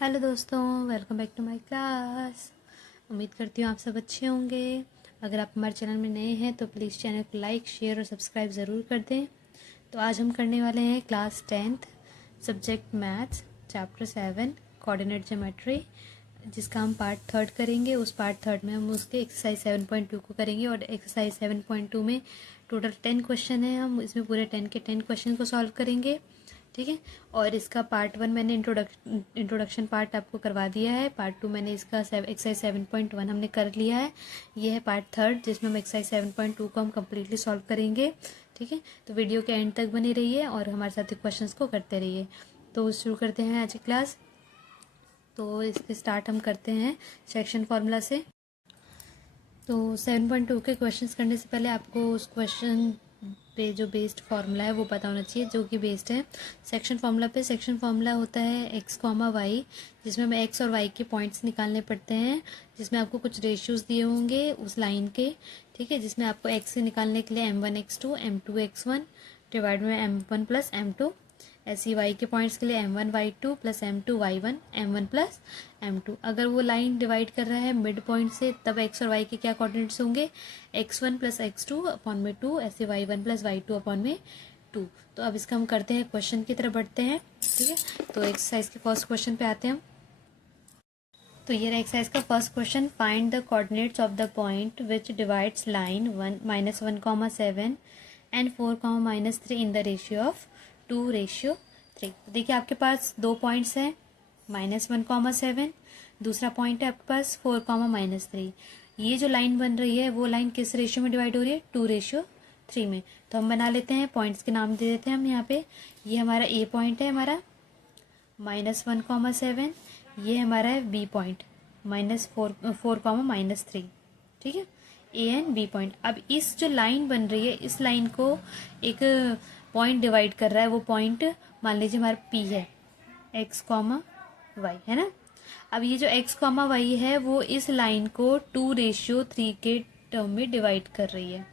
Hello दोस्तों, welcome back to my class. उम्मीद करती हूँ आप सब अच्छे होंगे। अगर आप हमारे चैनल में नए हैं तो प्लीज़ चैनल को लाइक, शेयर और सब्सक्राइब ज़रूर कर दें। तो आज हम करने वाले हैं class 10th subject maths chapter 7 coordinate geometry, जिसका हम पार्ट 3 करेंगे। उस पार्ट 3 में हम उसके एक्सरसाइज 7.2 को करेंगे और एक्सरसाइज 7.2 में टोटल 10 क्वेश्चन है। हम इसमें पूरे 10 के 10 क्वेश्चन को सॉल्व करेंगे, ठीक है। और इसका पार्ट 1 मैंने इंट्रोडक्शन पार्ट आपको करवा दिया है। पार्ट 2 मैंने इसका एक्सरसाइज 7.1 हमने कर लिया है। ये है पार्ट 3 जिसमें हम एक्सरसाइज 7.2 को हम कम्प्लीटली सॉल्व करेंगे, ठीक है। तो वीडियो के एंड तक बने रहिए और हमारे साथ क्वेश्चंस को करते रहिए। तो शुरू करते हैं आज की क्लास। तो इसके स्टार्ट हम करते हैं सेक्शन फार्मूला से। तो 7.2 के क्वेश्चंस करने से पहले आपको उस क्वेश्चन पे जो बेस्ड फार्मूला है वो पता होना चाहिए, जो कि बेस्ड है सेक्शन फार्मूला पे। सेक्शन फार्मूला होता है एक्स कॉमा वाई, जिसमें हमें एक्स और वाई के पॉइंट्स निकालने पड़ते हैं, जिसमें आपको कुछ रेशियोज दिए होंगे उस लाइन के, ठीक है। जिसमें आपको एक्स से निकालने के लिए m1 x2 m2 x1 divide में m1 प्लस m2, ऐसी वाई के पॉइंट्स के लिए m1 y2 plus m2 y1 m1 plus m2। अगर वो लाइन डिवाइड कर रहा है मिड पॉइंट से, तब x और y के क्या कोऑर्डिनेट्स होंगे, x1 प्लस x2 अपॉन में 2, ऐसे y1 प्लस y2 अपॉन में 2। तो अब इसका हम करते हैं, क्वेश्चन की तरफ बढ़ते हैं, ठीक है। तो एक्सरसाइज के फर्स्ट क्वेश्चन पे आते हैं हम। तो ये रहा एक्सरसाइज का first question. Find the coordinates of the point which divides line -1,7 and 4,-3 in the ratio of 2:3। तो देखिए आपके पास दो पॉइंट्स हैं, -1,7, दूसरा पॉइंट है आपके पास 4,-3। ये जो लाइन बन रही है वो लाइन किस रेशियो में डिवाइड हो रही है, 2:3 में। तो हम बना लेते हैं, पॉइंट्स के नाम दे देते हैं हम यहाँ पे। ये हमारा ए पॉइंट है, हमारा -1,7। ये हमारा है बी पॉइंट -4,-3, ठीक है। A and B point. अब इस जो लाइन बन रही है, इस लाइन को एक पॉइंट डिवाइड कर रहा है। वो पॉइंट मान लीजिए हमारा पी है, एक्स कॉमा वाई, है ना। अब ये जो एक्स कॉमा वाई है वो इस लाइन को 2:3 के टर्म में डिवाइड कर रही है,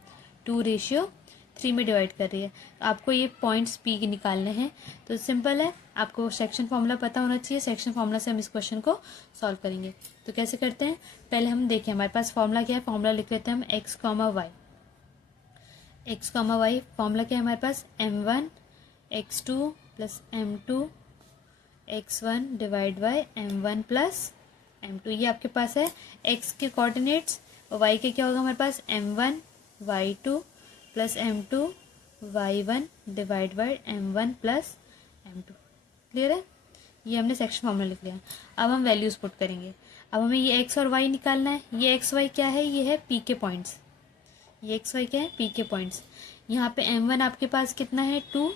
2:3 में डिवाइड कर रही है। आपको ये पॉइंट्स पी के निकालने हैं। तो सिंपल है, आपको सेक्शन फार्मूला पता होना चाहिए। सेक्शन फार्मूला से हम इस क्वेश्चन को सॉल्व करेंगे। तो कैसे करते हैं, पहले हम देखें हमारे पास फार्मूला क्या है। फार्मूला लिख लेते हैं हम X comma Y. X comma Y formula क्या है हमारे पास, m1 x2 plus m2 x1 divide by m1 plus m2। ये आपके पास है x के कोऑर्डिनेट्स, और y के क्या होगा हमारे पास, m1 y2 plus m2 y1 divide by m1 plus m2। Clear है, ये हमने सेक्शन फार्मूला लिख लिया। अब हम वैल्यूज पुट करेंगे। अब हमें ये x और y निकालना है। ये एक्स वाई क्या है, ये है p के पॉइंट्स। ये एक्स वाई क्या है, पी के पॉइंट्स। यहाँ पे m1 आपके पास कितना है, 2,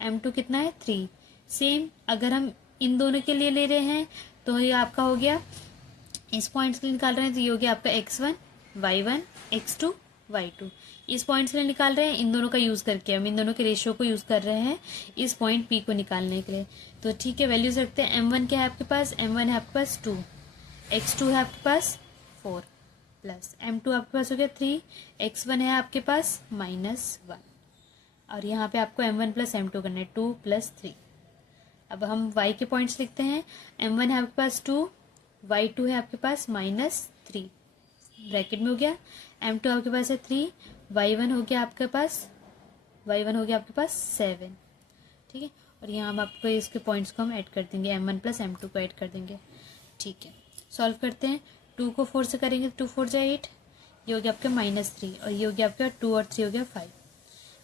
m2 कितना है, 3। सेम अगर हम इन दोनों के लिए ले रहे हैं तो ये आपका हो गया, इस पॉइंट्स के लिए निकाल रहे हैं तो ये हो गया आपका x1 y1 x2 y2। इस पॉइंट्स के लिए निकाल रहे हैं, इन दोनों का यूज़ करके हम इन दोनों के रेशियो को यूज़ कर रहे हैं इस पॉइंट p को निकालने के लिए। तो ठीक है, वैल्यूज रखते हैं। m1 क्या है आपके पास, m1 है आपके पास 2, x2 है आपके पास 4 प्लस m2 आपके पास हो गया 3, x1 है आपके पास -1, और यहाँ पे आपको m1 प्लस m2 करना है, 2 प्लस 3। अब हम y के पॉइंट्स लिखते हैं। m1 है आपके पास 2, y2 है आपके पास -3 ब्रैकेट में हो गया, m2 आपके पास है 3, y1 हो गया आपके पास 7, ठीक है। और यहाँ हम आपको इसके पॉइंट्स को हम ऐड कर देंगे, m1 प्लस m2 को ऐड कर देंगे, ठीक है। सॉल्व करते हैं। 2 को 4 से करेंगे तो 2 4 जा 8, ये हो गया आपका -3, और ये हो गया आपका 2 और 3 हो गया 5।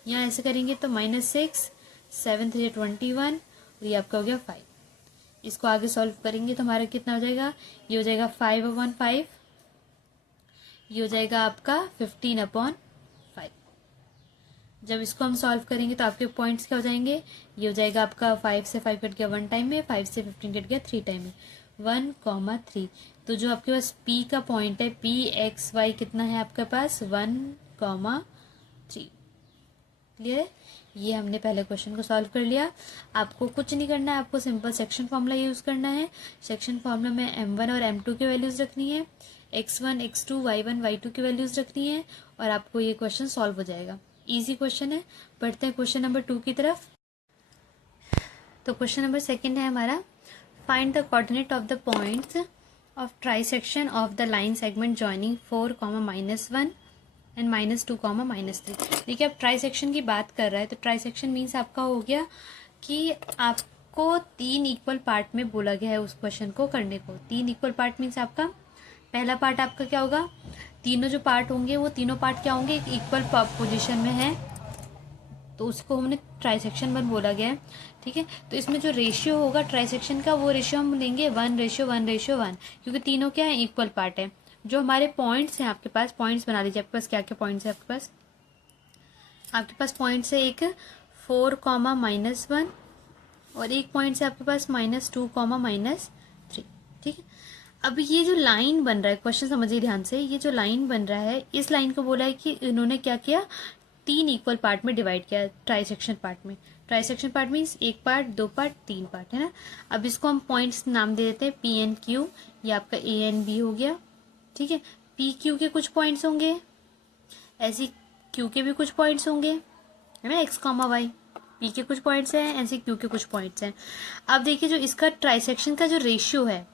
यहाँ ऐसे करेंगे तो -6, 7 3 21, और ये आपका हो गया 5। इसको आगे सॉल्व करेंगे तो हमारा कितना हो जाएगा, ये हो जाएगा 5/5, ये हो जाएगा आपका 15/5। जब इसको हम सॉल्व करेंगे तो आपके पॉइंट्स क्या हो जाएंगे, ये हो जाएगा आपका 5 से 5 कट गया 1 टाइम में, 5 से 15 कट गया 3 टाइम में, 1,3। तो जो आपके पास P का पॉइंट है, PXY कितना है आपके पास, 1,3। क्लियर है, ये हमने पहले क्वेश्चन को सॉल्व कर लिया। आपको कुछ नहीं करना है, आपको सिंपल सेक्शन फार्मूला यूज़ करना है। सेक्शन फार्मूला में m1 और m2 की वैल्यूज़ रखनी है, x1 x2 y1 y2 की वैल्यूज़ रखनी है, और आपको ये क्वेश्चन सॉल्व हो जाएगा। इजी क्वेश्चन है। बढ़ते हैं क्वेश्चन नंबर 2 की तरफ। तो क्वेश्चन नंबर 2 है हमारा, find the coordinate of the points of trisection of the line segment joining 4, -1 and -2, -3। देखिए अब ट्राइसेक्शन की बात कर रहा है तो ट्राइसेक्शन मीन्स आपका हो गया कि आपको 3 इक्वल पार्ट में बोला गया है उस क्वेश्चन को करने को। 3 इक्वल पार्ट मीन्स आपका पहला पार्ट आपका क्या होगा, तीनों जो पार्ट होंगे वो तीनों पार्ट क्या होंगे, एक इक्वल पोजीशन में है, तो उसको हमने ट्राइसेक्शन 1 बोला गया है। ठीक है, तो इसमें जो रेशियो होगा ट्राइसेक्शन का वो रेशियो हम लेंगे 1:1:1, क्योंकि तीनों क्या है, इक्वल पार्ट है। जो हमारे पॉइंट्स हैं आपके पास, पॉइंट्स बना लीजिए, आपके पास क्या क्या पॉइंट्स है आपके पास पॉइंट्स है एक 4, -1 और एक पॉइंट है आपके पास -2, -3। ठीक है, अब ये जो लाइन बन रहा है, क्वेश्चन समझिए ध्यान से, ये जो लाइन बन रहा है इस लाइन को बोला है कि इन्होंने क्या किया, 3 इक्वल पार्ट में डिवाइड किया ट्राइसेक्शन पार्ट में। Trisection part means 1 part, 2 part, 3 part, है ना। अब इसको हम पॉइंट्स नाम दे देते हैं P&Q, ये आपका A&B हो गया। ठीक है, PQ के कुछ पॉइंट्स होंगे, ऐसे Q के भी कुछ पॉइंट्स होंगे, है ना, X, Y। P के कुछ पॉइंट्स हैं, ऐसे Q के कुछ पॉइंट्स हैं। अब देखिए जो इसका ट्राइसेक्शन का जो रेशियो है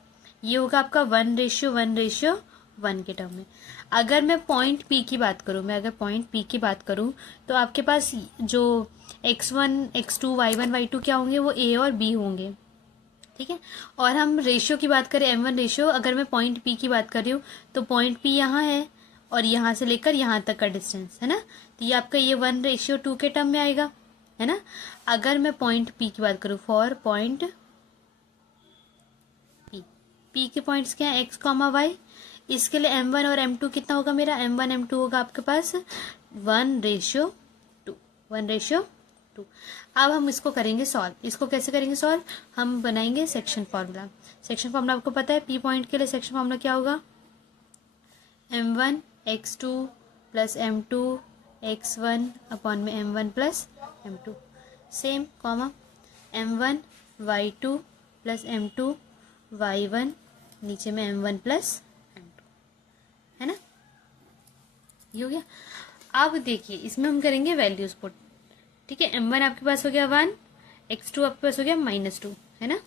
ये होगा आपका 1:1:1 के टर्म में। अगर मैं पॉइंट P की बात करूं, तो आपके पास जो x1, x2, y1, y2 क्या होंगे, वो A और B होंगे। ठीक है, और हम रेशियो की बात करें M1 रेशियो, अगर मैं पॉइंट P की बात कर रही हूँ तो पॉइंट P यहाँ है और यहाँ से लेकर यहाँ तक का डिस्टेंस, है ना, तो ये आपका ये 1:2 के टर्म में आएगा, है ना। अगर मैं पॉइंट P की बात करूँ, फॉर पॉइंट P के पॉइंट्स क्या है, x, y, इसके लिए M1 और M2 कितना होगा मेरा, M1 M2 होगा आपके पास 1:2, 1:2। अब हम इसको करेंगे सॉल्व। इसको कैसे करेंगे सॉल्व, हम बनाएंगे सेक्शन फार्मूला। सेक्शन फार्मूला आपको पता है, P पॉइंट के लिए सेक्शन फार्मूला क्या होगा, M1 x2 plus M2 x1 upon में M1 plus M2, same comma M1 y2 plus M2 y1, नीचे में M1 प्लस M2, है ना, ये हो गया। अब देखिए इसमें हम करेंगे वैल्यूज पुट। ठीक है, M1 आपके पास हो गया 1, x2 आपके पास हो गया -2, है ना।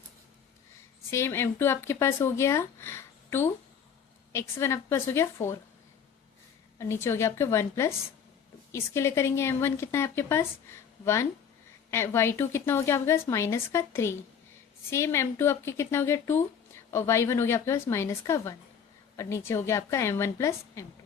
सेम M2 आपके पास हो गया 2, x1 आपके पास हो गया 4 और नीचे हो गया आपके 1 प्लस। इसके लिए करेंगे M1 कितना है आपके पास 1, y2 कितना हो गया आपके पास -3, सेम M2 आपके कितना हो गया 2 और y1 हो गया आपके पास -1 और नीचे हो गया आपका M1 प्लस M2।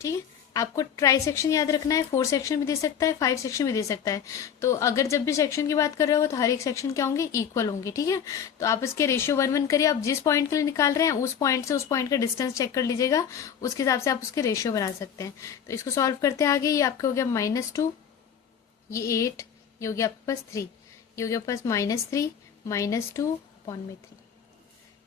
ठीक है, आपको ट्राई सेक्शन याद रखना है, 4 सेक्शन भी दे सकता है, 5 सेक्शन भी दे सकता है। तो अगर जब भी सेक्शन की बात कर रहे हो तो हर एक सेक्शन क्या होंगे, इक्वल होंगे। ठीक है, तो आप इसके रेशियो 1:1 करिए। आप जिस पॉइंट के लिए निकाल रहे हैं उस पॉइंट से उस पॉइंट का डिस्टेंस चेक कर लीजिएगा, उसके हिसाब से आप उसके रेशियो बना सकते हैं। तो इसको सॉल्व करते हैं आगे। ये आपका हो गया -2, ये 8, ये हो गया आपके पास 3, ये हो गया आपके पास -3 -2 अपॉन में 3।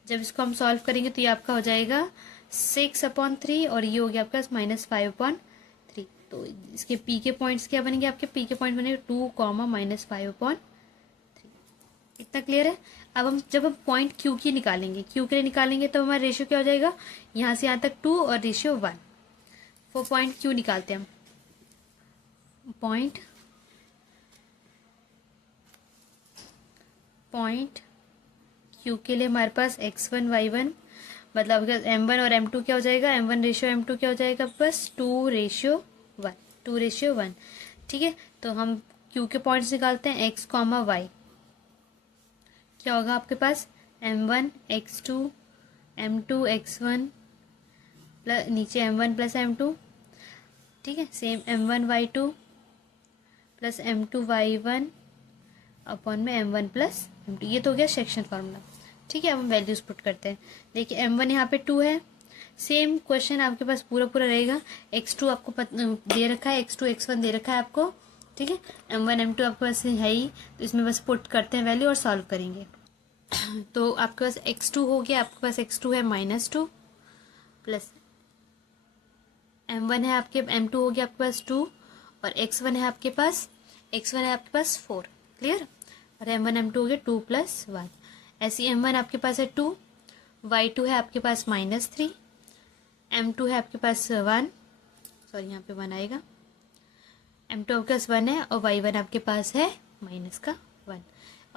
जब इसको हम सॉल्व करेंगे तो ये आपका हो जाएगा 6/3 और ये हो गया आपका -5/3। तो इसके P के पॉइंट्स क्या बनेंगे, आपके P के पॉइंट बनेंगे 2, -5/3। इतना क्लियर है। अब हम जब हम पॉइंट Q की निकालेंगे, Q के लिए निकालेंगे तो हमारा रेशियो क्या हो जाएगा, यहाँ से यहाँ तक 2 और रेशियो 1। वो पॉइंट Q निकालते हैं हम। पॉइंट Q के लिए हमारे पास x1 y1 मतलब M1 और M2 क्या हो जाएगा, M1 रेशियो M2 क्या हो जाएगा, बस 2:1। ठीक है, तो हम Q के पॉइंट्स निकालते हैं, x, y क्या होगा आपके पास M1 x2 M2 x1 plus नीचे M1 प्लस M2। ठीक है, same M1 y2 plus M2 y1 upon में M1 प्लस M2। ये तो हो गया सेक्शन फार्मूला। ठीक है, अब हम वैल्यूज पुट करते हैं। देखिए M1 यहाँ पे 2 है, सेम क्वेश्चन आपके पास पूरा रहेगा। x2 आपको दे रखा है, x2 x1 दे रखा है आपको। ठीक है, M1 M2 आपके पास है ही, तो इसमें बस पुट करते हैं वैल्यू और सॉल्व करेंगे। तो आपके पास x2 हो गया, आपके पास x2 है -2 प्लस M1 है आपके, M2 हो गया आपके पास 2 और x1 है आपके पास 4। क्लियर, और M1 M2 हो गया 2 + 1। ऐसे M1 आपके पास है 2, y2 है आपके पास -3, M2 है आपके पास 1, सॉरी यहाँ पे 1 आएगा, M2 आपके पास 1 है और y1 आपके पास है -1।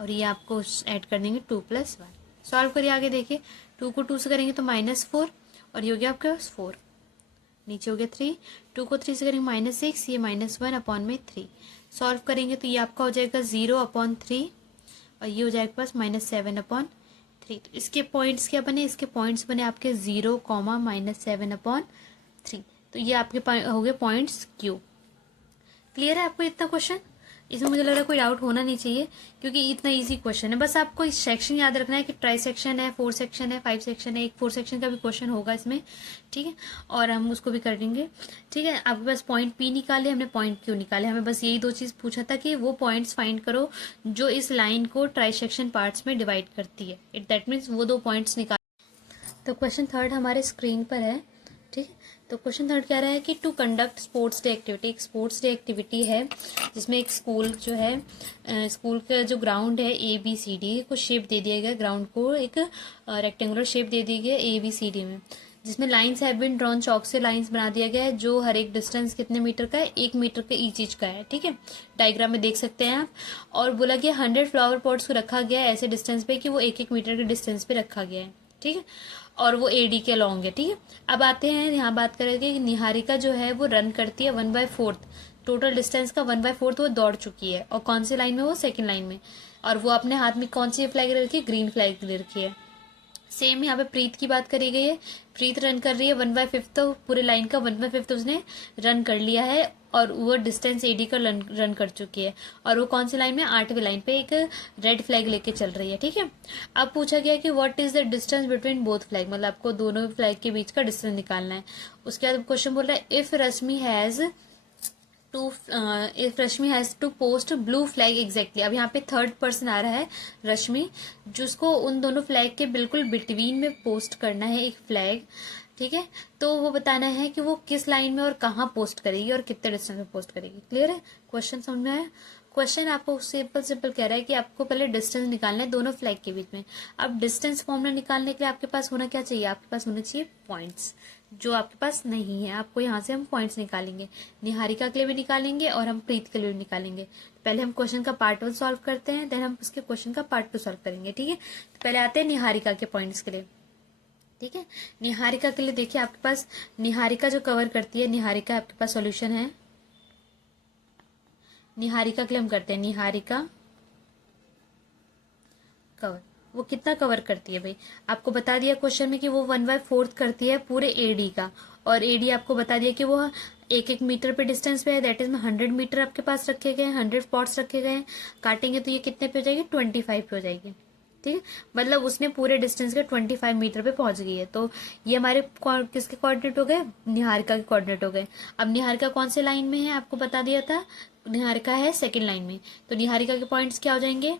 और ये आपको ऐड कर देंगे 2 + 1। सॉल्व करिए आगे, देखिए 2 को 2 से करेंगे तो -4 और ये हो गया आपके पास 4, नीचे हो गया 3, 2 को 3 से करेंगे -6, ये -1/3। सॉल्व करेंगे तो ये आपका हो जाएगा 0/3 और ये हो जाएगा पास -7/3। तो इसके पॉइंट्स क्या बने, इसके पॉइंट्स बने आपके 0, -7/3। तो ये आपके हो गए पॉइंट्स क्यू। क्लियर है आपको इतना क्वेश्चन? इसमें मुझे लग रहा है कोई डाउट होना नहीं चाहिए, क्योंकि इतना इजी क्वेश्चन है। बस आपको इस सेक्शन याद रखना है कि ट्राई सेक्शन है, 4 सेक्शन है, 5 सेक्शन है, एक 4 सेक्शन का भी क्वेश्चन होगा इसमें, ठीक है, और हम उसको भी कर देंगे। ठीक है, आपके पास पॉइंट पी निकाले, हमने पॉइंट क्यू निकाले, हमें बस यही 2 चीज़ पूछा था कि वो पॉइंट्स फाइंड करो जो इस लाइन को ट्राई सेक्शन पार्ट्स में डिवाइड करती है। इट दैट मीन्स वो 2 पॉइंट्स निकाल। तो क्वेश्चन थर्ड हमारे स्क्रीन पर है, ठीक है। तो क्वेश्चन थर्ड कह रहा है कि to conduct sports day activity, एक स्पोर्ट्स डे एक्टिविटी है जिसमें एक स्कूल जो है, स्कूल का जो ग्राउंड है ABCD को शेप दे दिया गया, ग्राउंड को एक रेक्टेंगुलर शेप दे दी गई है ABCD में, जिसमें लाइंस हैव बीन ड्रॉन, चौक से लाइंस बना दिया गया है, जो हर एक डिस्टेंस कितने मीटर का है, 1 मीटर के ईच चीज का है, ठीक है, डायग्राम में देख सकते हैं आप। और बोला गया 100 फ्लावर पॉट्स को रखा गया है ऐसे डिस्टेंस पे कि वो 1-1 मीटर के डिस्टेंस पे रखा गया है, ठीक है, और वो AD के लॉन्ग है, ठीक है। अब आते हैं यहाँ बात करेंगे कि निहारिका जो है वो रन करती है 1/4, टोटल डिस्टेंस का 1/4 वो दौड़ चुकी है, और कौन सी लाइन में, वो सेकंड लाइन में, और वो अपने हाथ में कौन सी फ्लैग ले रखी है, ग्रीन फ्लैग ले रखी है। सेम यहाँ पे प्रीत की बात करी गई है, प्रीत रन कर रही है 1/5, तो पूरे लाइन का 1/5 उसने रन कर लिया है, और वो डिस्टेंस AD का रन कर चुकी है, और वो कौन सी लाइन में, 8वीं लाइन पे एक रेड फ्लैग लेके चल रही है, ठीक है। अब पूछा गया कि what is the distance between both flag, मतलब आपको दोनों फ्लैग के बीच का डिस्टेंस निकालना है। उसके बाद क्वेश्चन बोल रहा है if Rashmi has to post blue flag exactly. अब यहाँ पे थर्ड पर्सन आ रहा है रश्मि, जिसको उन दोनों फ्लैग के बिल्कुल बिटवीन में पोस्ट करना है एक फ्लैग, ठीक है। तो वो बताना है कि वो किस लाइन में और कहाँ पोस्ट करेगी और कितने डिस्टेंस में पोस्ट करेगी। क्लियर है, क्वेश्चन समझ में आया? क्वेश्चन आपको सिंपल कह रहा है कि आपको पहले डिस्टेंस निकालना है दोनों फ्लैग के बीच में। अब डिस्टेंस फॉर्मूला निकालने के लिए आपके पास होना क्या चाहिए, आपके पास होने चाहिए पॉइंट्स, जो आपके पास नहीं है। आपको यहाँ से हम पॉइंट्स निकालेंगे, निहारिका के लिए भी निकालेंगे और हम प्रीत के लिए भी निकालेंगे। पहले हम क्वेश्चन का पार्ट 1 सॉल्व करते हैं, देन हम उसके क्वेश्चन का पार्ट 2 सॉल्व करेंगे, ठीक है। तो पहले आते हैं निहारिका के पॉइंट्स के लिए, ठीक है। निहारिका के लिए देखिए आपके पास निहारिका जो कवर करती है, निहारिका आपके पास सॉल्यूशन है। निहारिका के लिए हम करते हैं निहारिका कवर, वो कितना कवर करती है भाई, आपको बता दिया क्वेश्चन में कि वो 1/4 करती है पूरे AD का, और AD आपको बता दिया कि वो 1-1 मीटर पे डिस्टेंस पे है, दैट इज में 100 मीटर आपके पास रखे गए, 100 पॉट्स रखे गए, काटेंगे तो ये कितने पे हो जाएगी, 25 पे हो जाएगी, ठीक है। मतलब उसने पूरे डिस्टेंस के 25 मीटर पे पहुंच गई है। तो ये हमारे किसके कोऑर्डिनेट हो गए, निहारिका के कोऑर्डिनेट हो गए। अब निहारिका कौन से लाइन में है, आपको बता दिया था, निहारिका है सेकंड लाइन में, तो निहारिका के पॉइंट्स क्या हो जाएंगे,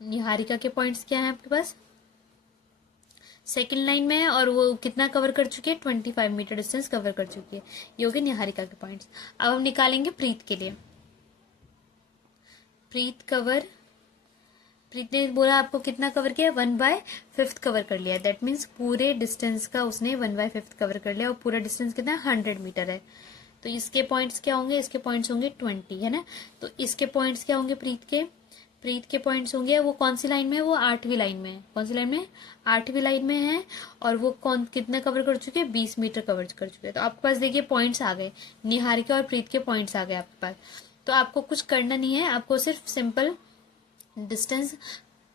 निहारिका के पॉइंट्स क्या है आपके पास, सेकंड लाइन में है, और वो कितना कवर कर चुकी है, 25 मीटर डिस्टेंस कवर कर चुकी है। ये हो गए निहारिका के पॉइंट्स। अब हम निकालेंगे प्रीत के लिए। प्रीत ने बोला आपको कितना कवर किया, 1/5 कवर कर लिया, दैट मीन्स पूरे डिस्टेंस का उसने 1/5 कवर कर लिया, और पूरा डिस्टेंस कितना 100 मीटर है। तो इसके पॉइंट्स क्या होंगे, इसके पॉइंट्स होंगे 20, है ना। तो इसके पॉइंट्स क्या होंगे, प्रीत के पॉइंट्स होंगे, वो कौन सी लाइन में है, वो 8वीं लाइन में है, कौन सी लाइन में, 8वीं लाइन में है, और वो कितना कवर कर चुके हैं, 20 मीटर कवर कर चुके हैं। तो आपके पास देखिए पॉइंट्स आ गए, निहारिका और प्रीत के पॉइंट्स आ गए आपके पास। तो आपको कुछ करना नहीं है, आपको सिर्फ सिंपल डिस्टेंस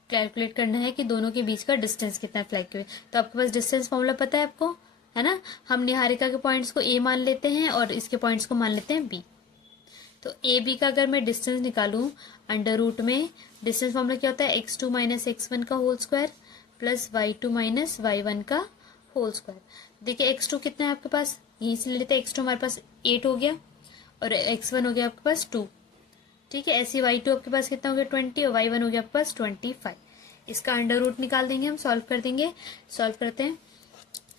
कैलकुलेट करना है कि दोनों के बीच का डिस्टेंस कितना है फ्लैग के। तो आपके पास डिस्टेंस फॉर्मूला पता है आपको, है ना। हम निहारिका के पॉइंट्स को A मान लेते हैं और इसके पॉइंट्स को मान लेते हैं B। तो AB का अगर मैं डिस्टेंस निकालूं अंडर रूट में, डिस्टेंस फॉर्मूला क्या होता है, x2 - x1 का whole square plus y2 - y1 का होल स्क्वायर। देखिए x2 कितना है आपके पास, यहीं से ले लेते हैं, x2 हमारे पास 8 हो गया, और x1 हो गया आपके पास 2, ठीक है। ऐसे y2 आपके पास कितना हो गया, 20, और y1 हो गया आपके पास 25। इसका अंडर रूट निकाल देंगे हम, सॉल्व कर देंगे, सॉल्व करते हैं।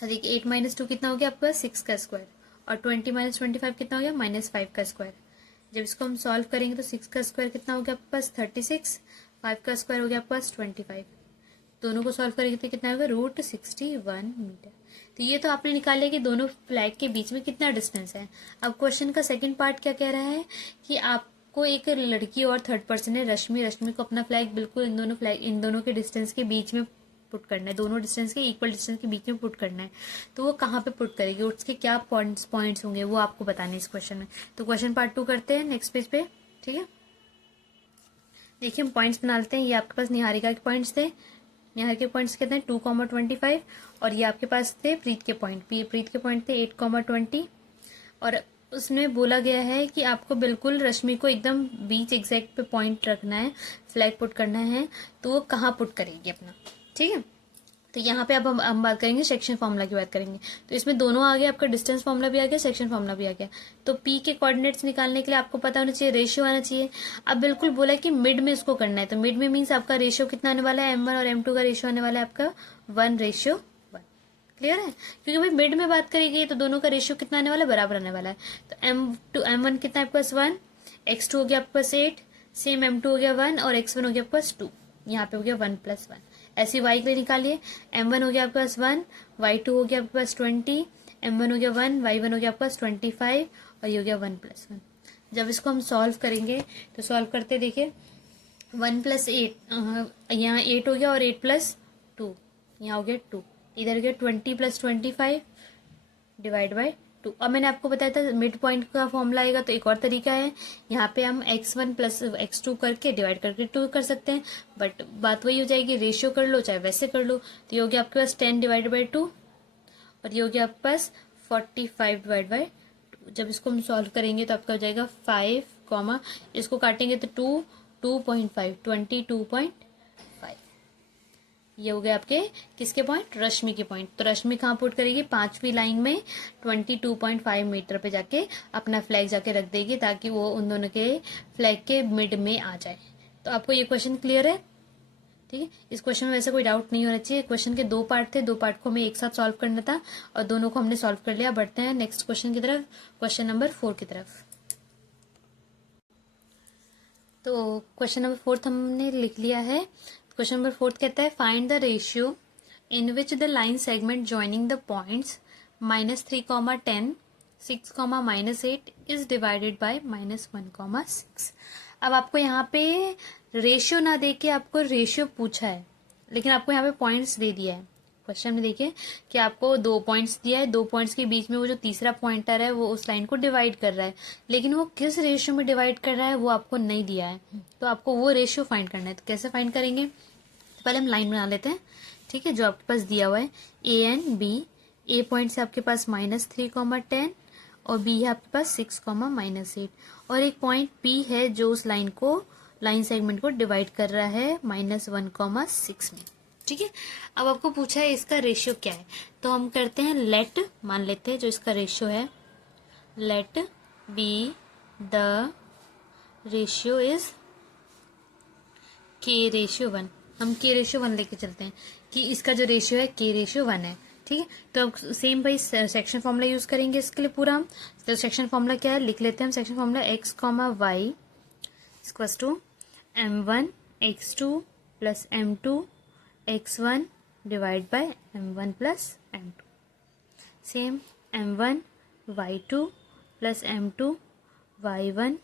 तो देखिए 8 - 2 कितना हो गया आपके पास, 6 का स्क्वायर, और 20 - 25 कितना हो गया, -5 का स्क्वायर। जब इसको हम सॉल्व करेंगे तो 6 का स्क्वायर कितना हो गया आपके पास, 36, 5 का स्क्वायर हो गया आपके पास 25। दोनों को सॉल्व करेंगे तो कितना होगा, √61 मीटर। तो ये तो आपने निकाल लिया कि दोनों फ्लैग के बीच में कितना डिस्टेंस है। अब क्वेश्चन का सेकंड पार्ट क्या कह रहा है कि आपको आपको एक लड़की और थर्ड पर्सन है रश्मि, रश्मि को अपना फ्लैग बिल्कुल इन दोनों के डिस्टेंस के बीच में पुट करना है, दोनों डिस्टेंस के इक्वल डिस्टेंस के बीच में पुट करना है। तो वो कहाँ पे पुट करेगी, उसके क्या पॉइंट्स होंगे वो आपको बताने इस क्वेश्चन में। तो क्वेश्चन पार्ट 2 करते हैं नेक्स्ट पेज पे, ठीक है। देखिए हम पॉइंट्स बना लेते हैं। ये आपके पास निहारिका के पॉइंट्स थे, निहारिका के पॉइंट्स कितने 2,25, और ये आपके पास थे प्रीत के पॉइंट, प्रीत के पॉइंट थे 8,20। और उसमें बोला गया है कि आपको बिल्कुल रश्मि को एकदम बीच एग्जैक्ट पे पॉइंट रखना है, फ्लैग पुट करना है, तो वो कहाँ पुट करेगी अपना, ठीक है। तो यहाँ पे अब हम बात करेंगे सेक्शन फॉर्मूला की बात करेंगे। तो इसमें दोनों आ गया, आपका डिस्टेंस फॉर्मूला भी आ गया, सेक्शन फॉर्मूला भी आ गया। तो पी के कोऑर्डिनेट्स निकालने के लिए आपको पता होना चाहिए, रेशियो आना चाहिए। अब बिल्कुल बोला कि मिड में इसको करना है, तो मिड में मीन्स आपका रेशियो कितना आने वाला है, M1 और M2 का रेशियो आने वाला है आपका 1:1। क्लियर है, क्योंकि भाई मिड में बात करेगी तो दोनों का रेशियो कितना आने वाला है, बराबर आने वाला है। तो M1 कितना है आपके पास 1, X2 हो गया आपके पास 8, सेम M2 हो गया 1 और X1 हो गया आपके पास 2, यहाँ पे हो गया 1+1। ऐसे y के लिए निकालिए, M1 हो गया आपके पास 1, Y2 हो गया आपके पास 20, M1 हो गया 1, Y1 हो गया आपके पास 25 और ये हो गया 1+1। जब इसको हम सॉल्व करेंगे तो सॉल्व करते देखिए 1+8, यहाँ 8 हो गया और 8+2 यहाँ हो गया 2, इधर गया 20+25 डिवाइड बाय 2। अब मैंने आपको बताया था मिड पॉइंट का फॉर्मूला आएगा, तो एक और तरीका है, यहाँ पे हम x1 + x2 करके डिवाइड करके 2 कर सकते हैं, बट बात वही हो जाएगी, रेशियो कर लो चाहे वैसे कर लो। तो ये हो गया आपके पास 10 डिवाइड बाय 2 और ये हो गया आपके पास 45 डिवाइड बाय 2। जब इसको हम सॉल्व करेंगे तो आपका हो जाएगा 5, इसको काटेंगे तो 2.5 22.5। ये हो गया आपके किसके पॉइंट, रश्मि के पॉइंट। तो रश्मि कहाँ पुट करेगी, 5वीं लाइन में 22.5 मीटर पे जाके अपना फ्लैग जाके रख देगी, ताकि वो उन दोनों के फ्लैग के मिड में आ जाए। तो आपको ये क्वेश्चन क्लियर है, ठीक है। इस क्वेश्चन में वैसे कोई डाउट नहीं होना चाहिए। क्वेश्चन के 2 पार्ट थे, 2 पार्ट को हमें एक साथ सॉल्व करना था और दोनों को हमने सॉल्व कर लिया। बढ़ते हैं नेक्स्ट क्वेश्चन की तरफ, क्वेश्चन नंबर 4 की तरफ। तो क्वेश्चन नंबर 4 हमने लिख लिया है। क्वेश्चन नंबर 4 कहता है find the ratio in which the line segment joining the points -3, 10, 6, -8 is divided by -1, 6। अब आपको यहाँ पे रेशियो ना दे के आपको रेशियो पूछा है, लेकिन आपको यहाँ पे पॉइंट्स दे दिया है। क्वेश्चन में देखिए कि आपको 2 पॉइंट्स दिया है, 2 पॉइंट्स के बीच में वो जो तीसरा पॉइंटर है वो उस लाइन को डिवाइड कर रहा है, लेकिन वो किस रेशियो में डिवाइड कर रहा है वो आपको नहीं दिया है। तो आपको वो रेशियो फाइंड करना है। तो कैसे फाइंड करेंगे, तो पहले हम लाइन बना लेते हैं, ठीक है। जो आपके पास दिया हुआ है A and B, A point से आपके पास -3, 10 और B है आपके पास 6, -8 और एक पॉइंट P है जो उस लाइन सेगमेंट को डिवाइड कर रहा है -1, 6 में, ठीक है। अब आपको पूछा है इसका रेशियो क्या है, तो हम करते हैं लेट, मान लेते हैं जो इसका रेशियो है, let be the ratio is K:1। हम K:1 लेके चलते हैं कि इसका जो रेशियो है K:1 है, ठीक है। तो अब सेम भाई सेक्शन फॉर्मूला यूज करेंगे इसके लिए पूरा हम। तो सेक्शन फॉर्मूला क्या है लिख लेते हैं हम। Section formula x, y equals to M1 X2 + M2 X1 divide by M1 + M2। Same M1 Y2 + M2 Y1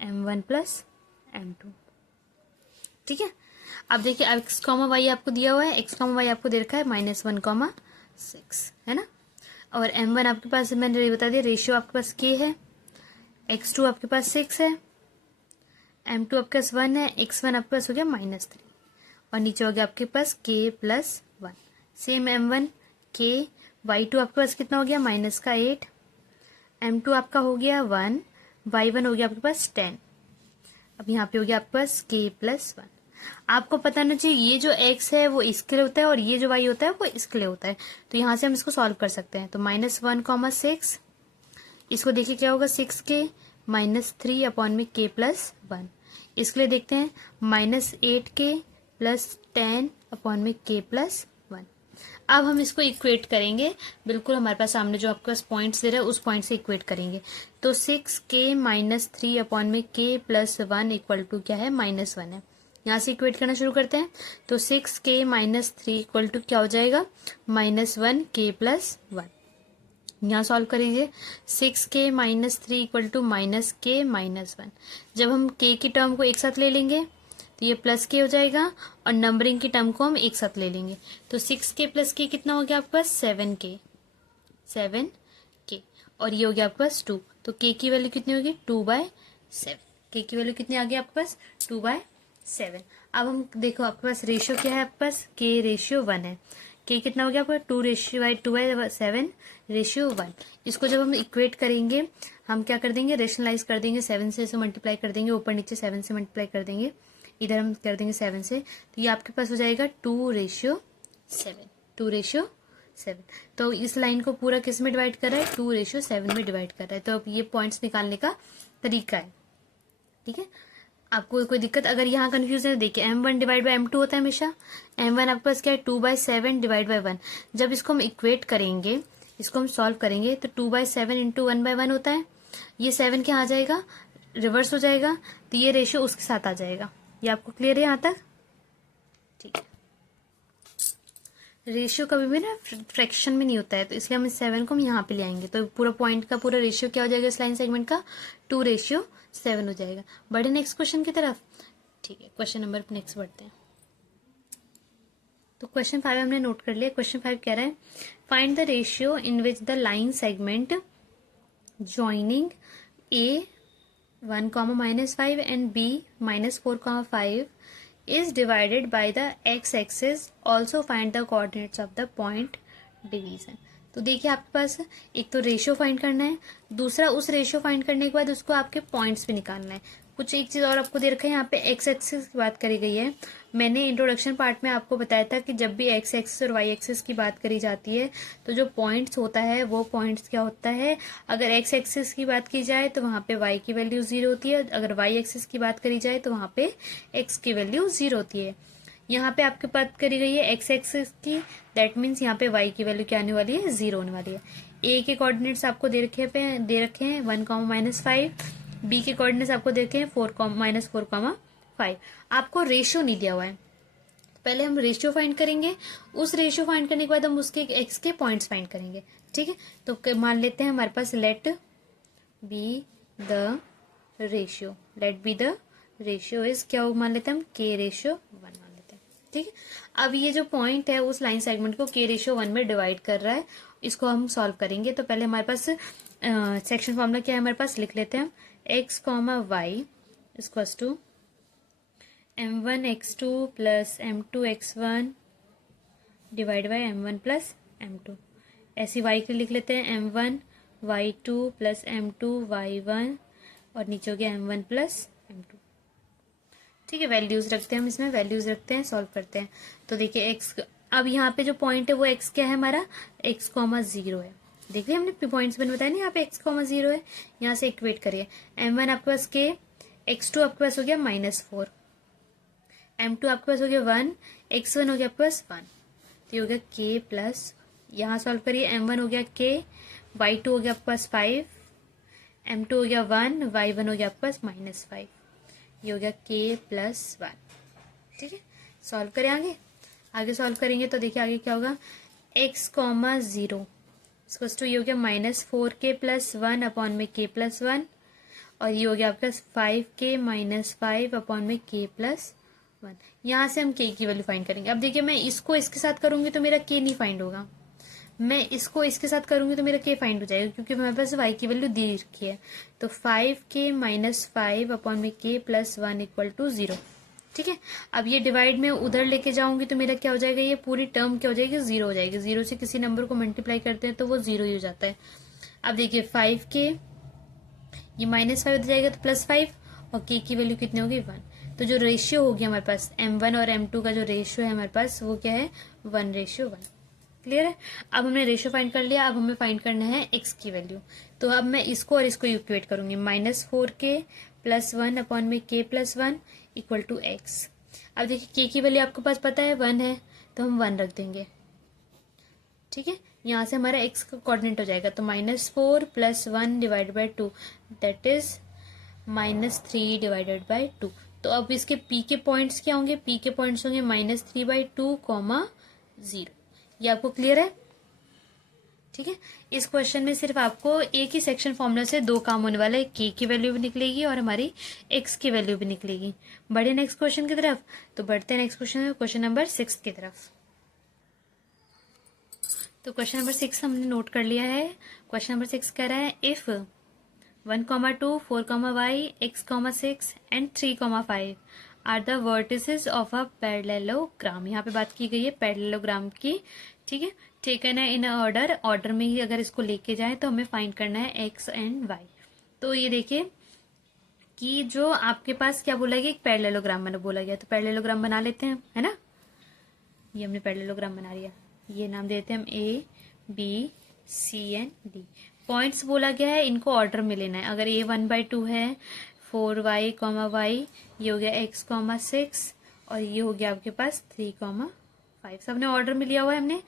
M1 + M2, ठीक है। अब देखिए x, y आपको दिया हुआ है, x, y आपको दे रखा है -1, 6, है ना। और M1 आपके पास मैंने बता दिया रेशियो आपके पास K है, X2 आपके पास 6 है, M2 आपके पास 1 है, X1 आपके पास हो गया -3 और नीचे हो गया आपके पास K+1। Same M1 K, Y2 आपके पास कितना हो गया -8, M2 आपका हो गया 1, Y1 हो गया आपके पास 10। अब यहाँ पे हो गया आपके पास K+1। आपको पता ना चाहिए ये जो x है वो इसके लिए होता है और ये जो y होता है वो इसके लिए होता है। तो यहाँ से हम इसको सॉल्व कर सकते हैं। तो -1, 6, इसको देखिए क्या होगा 6K -3 K+1। इसके लिए देखते हैं -8K + 10 K+1। अब हम इसको इक्वेट करेंगे, बिल्कुल हमारे पास सामने जो आपके पास पॉइंट्स दे रहा है उस पॉइंट से इक्वेट करेंगे। तो 6K -3 K+1 इक्वल टू क्या है -1 है। यहाँ से इक्वेट करना शुरू करते हैं। तो 6K -3 इक्वल टू क्या हो जाएगा -1 K+1। यहाँ सॉल्व करिए 6k minus 3 equal to minus K minus 1। जब हम k की टर्म को एक साथ ले लेंगे तो ये प्लस के हो जाएगा और नंबरिंग की टर्म को हम एक साथ ले लेंगे तो 6k प्लस के कितना हो गया आपके पास 7k और ये हो गया आपके पास 2। तो k की वैल्यू कितनी होगी 2/7। k की वैल्यू कितनी आ गई आपके पास 2/7। अब हम देखो आपके पास रेशियो क्या है, आपके पास k रेशियो 1 है। k कितना हो गया आपका 2/7 रेशियो 1। इसको जब हम इक्वेट करेंगे हम क्या कर देंगे, रेशनलाइज कर देंगे, 7 से इसे मल्टीप्लाई कर देंगे, ऊपर नीचे 7 से मल्टीप्लाई कर देंगे, इधर हम कर देंगे 7 से, तो ये आपके पास हो जाएगा 2/7। तो इस लाइन को पूरा किस में डिवाइड कर रहा है 2/7 में डिवाइड कर रहा है। तो अब ये पॉइंट्स निकालने का तरीका है। ठीक है, आपको कोई दिक्कत अगर यहाँ कंफ्यूजन है देखिए m1 डिवाइड बाई m2 होता है हमेशा। m1 आपके पास क्या है 2/7 डिवाइड बाई 1। जब इसको हम इक्वेट करेंगे, इसको हम सॉल्व करेंगे तो 2/7 इंटू 1/1 होता है। ये 7 क्या आ जाएगा रिवर्स हो जाएगा तो ये रेशियो उसके साथ आ जाएगा। ये आपको क्लियर है यहाँ तक? ठीक है, रेशियो कभी भी ना फ्रैक्शन में नहीं होता है तो इसलिए हम इस 7 को हम यहाँ पे ले आएंगे तो पूरा पॉइंट का पूरा रेशियो क्या हो जाएगा इस लाइन सेगमेंट का 2/7 हो जाएगा। बढ़े नेक्स्ट क्वेश्चन की तरफ। ठीक है, क्वेश्चन नंबर नेक्स्ट बढ़ते हैं। तो क्वेश्चन 5 हमने नोट कर लिया। क्वेश्चन 5 कह रहा है find the ratio in which the line segment joining A 1,-5 and B -4,5 is divided by the x-axis. Also find the coordinates of the point division. तो देखिए आपके पास एक तो रेशियो फाइंड करना है, दूसरा उस रेशियो फाइंड करने के बाद उसको आपके पॉइंट्स भी निकालना है। कुछ एक चीज और आपको दे रखा है यहाँ पे एक्स एक्सिस की बात करी गई है। मैंने इंट्रोडक्शन पार्ट में आपको बताया था कि जब भी एक्स एक्सिस और वाई एक्सिस की बात करी जाती है तो जो पॉइंट्स होता है वो पॉइंट्स क्या होता है, अगर एक्स एक्सिस की बात की जाए तो वहां पे वाई की वैल्यू 0 होती है, अगर वाई एक्सिस की बात करी जाए तो वहां पे एक्स की वैल्यू 0 होती है। यहाँ पे आपकी बात करी गई है एक्स एक्सिस की, दैट मीन्स यहाँ पे वाई की वैल्यू क्या आने वाली है 0 होने वाली है। ए के कोऑर्डिनेट्स आपको दे रखे हैं 1,-5, बी के कोऑर्डिनेट्स आपको दे रखे हैं -4,5। आपको रेशियो नहीं दिया हुआ है, पहले हम रेशियो फाइंड करेंगे, उस रेशियो फाइंड करने के बाद हम उसके एक्स के पॉइंट्स फाइंड करेंगे। ठीक है, तो मान लेते हैं हमारे पास let be the ratio is क्या मान लेते हैं हम k रेशियो 1 मान लेते हैं। ठीक है, अब ये जो पॉइंट है उस लाइन सेगमेंट को k रेशियो 1 में डिवाइड कर रहा है, इसको हम सॉल्व करेंगे। तो पहले हमारे पास सेक्शन फॉर्मूला क्या है, हमारे पास लिख लेते हैं हम x, y equals to m1x2 plus m2x1 divide by m1 plus m2। ऐसी y के लिख लेते हैं m1y2 प्लस m2y1 और नीचे हो गया m1 प्लस m2। ठीक है, वैल्यूज रखते हैं हम, इसमें वैल्यूज रखते हैं, सॉल्व करते हैं। तो देखिए x, अब यहाँ पे जो पॉइंट है वो x क्या है हमारा x, 0 है। देखिए हमने पॉइंट्स मैंने बताया ना यहाँ पे x, 0 है, यहाँ से इक्वेट करिए। m1 आपके पास k, x2 आपके पास हो गया -4, m2 आपके पास हो गया 1, x1 हो गया आपके पास 1, तो ये हो गया k प्लस, यहाँ सॉल्व करिए m1 हो गया k, y2 हो गया आपके पास 5, m2 हो गया 1, y1 हो गया आपके पास -5, ये हो गया k प्लस 1। ठीक है, सॉल्व करें आगे सॉल्व करेंगे तो देखिए आगे क्या होगा x, 0 इसको टू ये हो गया -4k प्लस 1 अपॉन में k प्लस 1 और ये हो गया आपका 5k -5 अपॉन में k प्लस 1। यहाँ से हम k की वैल्यू फाइंड करेंगे। अब देखिए मैं इसको इसके साथ करूंगी तो मेरा k नहीं फाइंड होगा, मैं इसको इसके साथ करूंगी तो मेरा k फाइंड हो जाएगा क्योंकि मेरे पास y की वैल्यू दी रखी है। तो 5k -5 अपॉन में k प्लस 1 इक्वल टू 0। ठीक है, अब ये डिवाइड में उधर लेके जाऊंगी तो मेरा क्या हो जाएगा, ये पूरी टर्म क्या हो जाएगी 0 हो जाएगी। 0 से किसी नंबर को मल्टीप्लाई करते हैं तो वो 0 ही हो जाता है। अब देखिए 5k ये -5 हो जाएगा तो +5 और k की वैल्यू कितनी होगी 1। तो जो रेशियो हो गया हमारे पास m1 और m2 का जो रेशियो है हमारे पास वो क्या है 1:1। क्लियर है, अब हमने रेशियो फाइंड कर लिया, अब हमें फाइंड करना है x की वैल्यू। तो अब मैं इसको और इसको इक्वेट करूंगी -4k प्लस 1 अपॉन में k plus 1 equal to x। अब देखिए k की वैल्यू आपके पास पता है 1 है तो हम 1 रख देंगे। ठीक है, यहाँ से हमारा x का कोऑर्डिनेट हो जाएगा तो -4 plus 1 divided by 2 that is -3 divided by 2। तो अब इसके p के पॉइंट्स क्या होंगे, p के पॉइंट्स होंगे -3/2, 0। ये आपको क्लियर है? ठीक है। इस क्वेश्चन में सिर्फ आपको एक ही सेक्शन फॉर्मूला से दो काम होने वाला है, के की वैल्यू भी निकलेगी और हमारी एक्स की वैल्यू भी निकलेगी। बढ़े नेक्स्ट क्वेश्चन की तरफ, तो बढ़ते हैं नेक्स्ट क्वेश्चन, क्वेश्चन नंबर 6 की तरफ। तो क्वेश्चन नंबर 6 हमने नोट कर लिया है। क्वेश्चन नंबर 6 कह रहा है if 1,2, 4,y, x,6 and 3,5 are the vertices of a parallelogram. यहाँ पे बात की गई है पैरेललोग्राम की, ठीक है। टेकन है इन ऑर्डर में ही अगर इसको लेके जाए तो हमें फाइंड करना है एक्स एंड वाई। तो ये देखिए कि जो आपके पास क्या बोला गया, एक पैरेललोग्राम मैंने बोला गया, तो पैरेललोग्राम बना लेते हैं, है ना। ये हमने पैरेललोग्राम बना लिया, ये नाम देते हैं हम A B C and D. Points बोला गया है, इनको ऑर्डर में लेना है। अगर ए 1/2 है, 4y, y, ये हो गया x,6 और ये हो गया आपके पास 3,5, सबने ऑर्डर में लिया हुआ है हमने।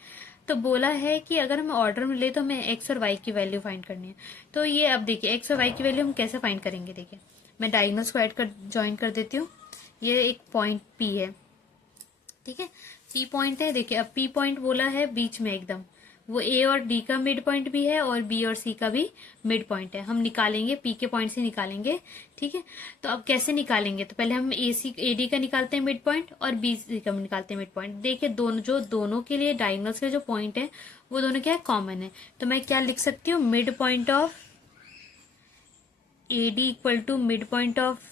तो बोला है कि अगर हम ऑर्डर में ले तो हमें x और y की वैल्यू फाइंड करनी है। तो ये अब देखिए x और y की वैल्यू हम कैसे फाइंड करेंगे। देखिए मैं डायगोनल्स को ऐड कर ज्वाइन कर देती हूँ। ये एक पॉइंट P है, ठीक है, P पॉइंट है। देखिए अब P पॉइंट बोला है बीच में एकदम, वो A और D का मिड पॉइंट भी है और B और C का भी मिड पॉइंट है। हम निकालेंगे P के पॉइंट से निकालेंगे, ठीक है। तो अब कैसे निकालेंगे, तो पहले हम AD का निकालते हैं मिड पॉइंट और BC का निकालते हैं मिड पॉइंट। देखिए दोनों के लिए डायगोनल्स के जो पॉइंट है वो दोनों क्या है, कॉमन है। तो मैं क्या लिख सकती हूँ, mid point of AD equal to mid point of